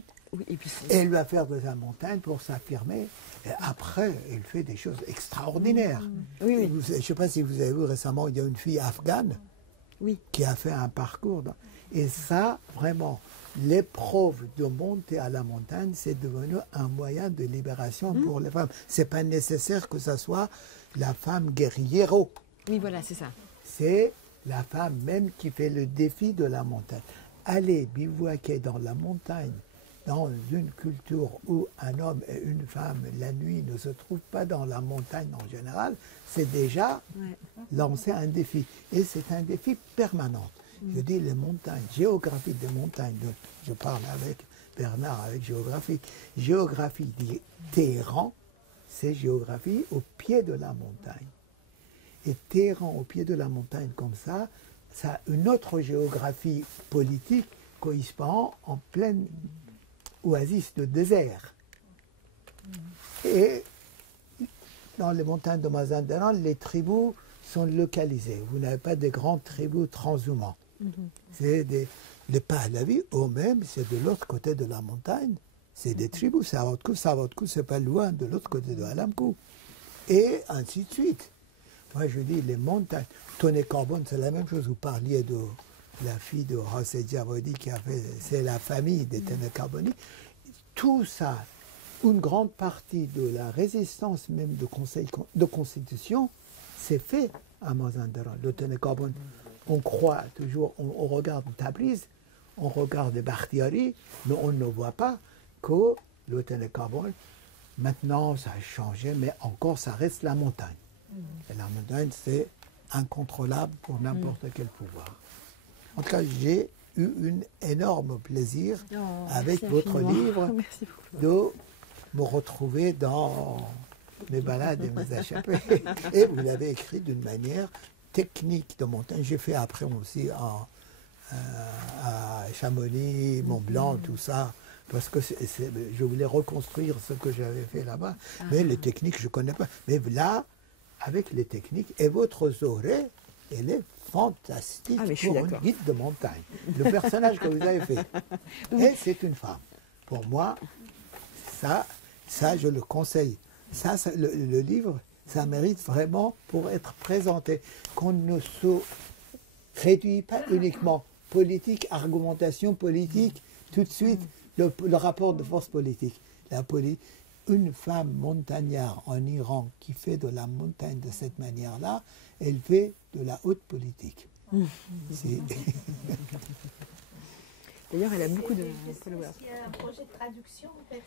et elle va faire de la montagne pour s'affirmer. Et après, elle fait des choses extraordinaires. Je ne sais pas si vous avez vu récemment, il y a une fille afghane qui a fait un parcours. Et ça, vraiment, l'épreuve de monter à la montagne, c'est devenu un moyen de libération pour les femmes. Ce n'est pas nécessaire que ce soit la femme guerriero. Oui, voilà, c'est ça. C'est la femme même qui fait le défi de la montagne. Aller bivouaquer dans la montagne, dans une culture où un homme et une femme, la nuit, ne se trouvent pas dans la montagne en général, c'est déjà lancer un défi. Et c'est un défi permanent. Je dis les montagnes, géographie des montagnes, je parle avec Bernard, avec géographie. Géographie dit Téhéran, c'est géographie au pied de la montagne. Et Téhéran au pied de la montagne comme ça a une autre géographie politique qu'Ispahan en pleine oasis de désert. Et dans les montagnes de Mazandaran, les tribus sont localisées. Vous n'avez pas de grandes tribus transhumants. C'est les Pahlavis eux-mêmes, c'est de l'autre côté de la montagne. C'est des tribus. Savatkou, c'est pas loin de l'autre côté de Alamkou. et ainsi de suite. Moi, je dis les montagnes. Tonnet Carbone, c'est la même chose. Vous parliez de la fille de José Diavodi qui a fait, c'est la famille des Tonnet Carboni. Tout ça, une grande partie de la résistance même de conseil de constitution, c'est fait à Mazandaran. Le Tonnet Carbone, on croit toujours, on regarde Tabriz, on regarde Bakhtiari, mais on ne voit pas que le Tonnet Carbone, maintenant ça a changé, mais encore ça reste la montagne. Et la montagne, c'est incontrôlable pour n'importe quel pouvoir. En tout cas, j'ai eu un énorme plaisir avec votre livre de me retrouver dans mes balades et mes échappées. Et vous l'avez écrit d'une manière technique de montagne. J'ai fait après aussi à Chamonix, Mont Blanc, tout ça, parce que je voulais reconstruire ce que j'avais fait là-bas. Mais les techniques, je ne connais pas. Mais là, avec les techniques, et votre Zoré, elle est fantastique pour un guide de montagne. Le personnage que vous avez fait. Et c'est une femme. Pour moi, ça je le conseille. Le livre, ça mérite vraiment pour être présenté. Qu'on ne se réduit pas uniquement politique, argumentation politique, tout de suite, le rapport de force politique. Une femme montagnard en Iran qui fait de la montagne de cette manière-là, elle fait de la haute politique. D'ailleurs, elle a beaucoup de followers. Est-ce qu'il y a un projet de traduction en fait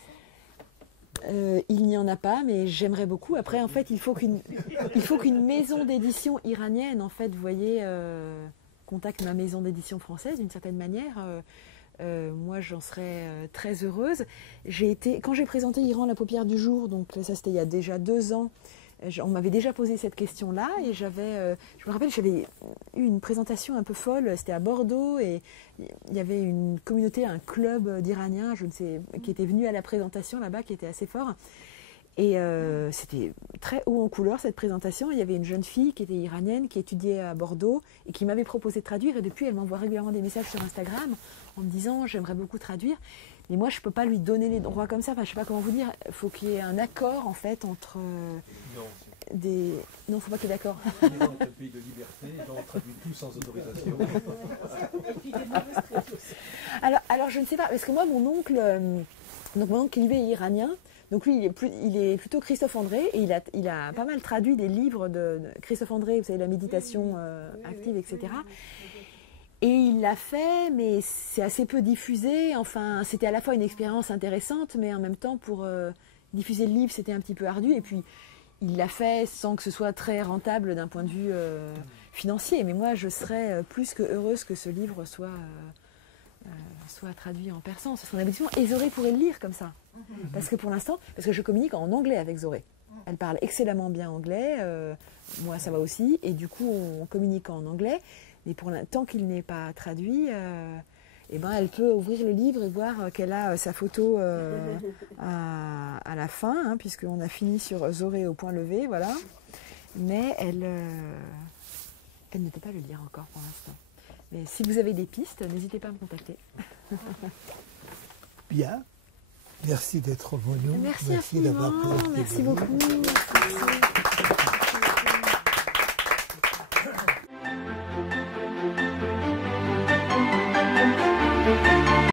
il n'y en a pas, mais j'aimerais beaucoup. Après, en fait, il faut qu'une maison d'édition iranienne, en fait, vous voyez, contacte ma maison d'édition française d'une certaine manière. Moi, j'en serais très heureuse. Quand j'ai présenté Iran, la paupière du jour, donc ça c'était il y a déjà 2 ans, on m'avait déjà posé cette question-là et je me rappelle, j'avais eu une présentation un peu folle, c'était à Bordeaux et il y avait une communauté, un club d'Iraniens, je ne sais, qui était venu à la présentation là-bas, qui était assez fort. Et c'était très haut en couleur cette présentation. Il y avait une jeune fille qui était iranienne, qui étudiait à Bordeaux et qui m'avait proposé de traduire. Et depuis, elle m'envoie régulièrement des messages sur Instagram en me disant « j'aimerais beaucoup traduire ». Mais moi, je ne peux pas lui donner les droits comme ça. Enfin, je ne sais pas comment vous dire. Il faut qu'il y ait un accord, en fait, entre des... Non, il ne faut pas qu'il y ait d'accord. L'Iran est un pays de liberté, et donc on traduit tout sans autorisation. Alors, je ne sais pas, parce que moi, mon oncle il est iranien. Donc lui, il est plutôt Christophe André, et il a pas mal traduit des livres de Christophe André, vous savez, la méditation active, etc. Et il l'a fait, mais c'est assez peu diffusé. Enfin, c'était à la fois une expérience intéressante, mais en même temps, pour diffuser le livre, c'était un petit peu ardu. Et puis, il l'a fait sans que ce soit très rentable d'un point de vue financier. Mais moi, je serais plus que heureuse que ce livre soit traduit en persan. Ce serait un aboutissement. Et Zoré pourrait le lire comme ça. Parce que pour l'instant, parce que je communique en anglais avec Zoré. Elle parle excellemment bien anglais. Moi, ça va aussi. Et du coup, on communique en anglais. Mais tant qu'il n'est pas traduit, elle peut ouvrir le livre et voir qu'elle a sa photo à la fin, hein, puisqu'on a fini sur Zoré au point levé, voilà. Mais elle ne peut pas le lire encore pour l'instant. Mais si vous avez des pistes, n'hésitez pas à me contacter. Bien. Merci d'être venu. Merci d'avoir présenté. Merci beaucoup.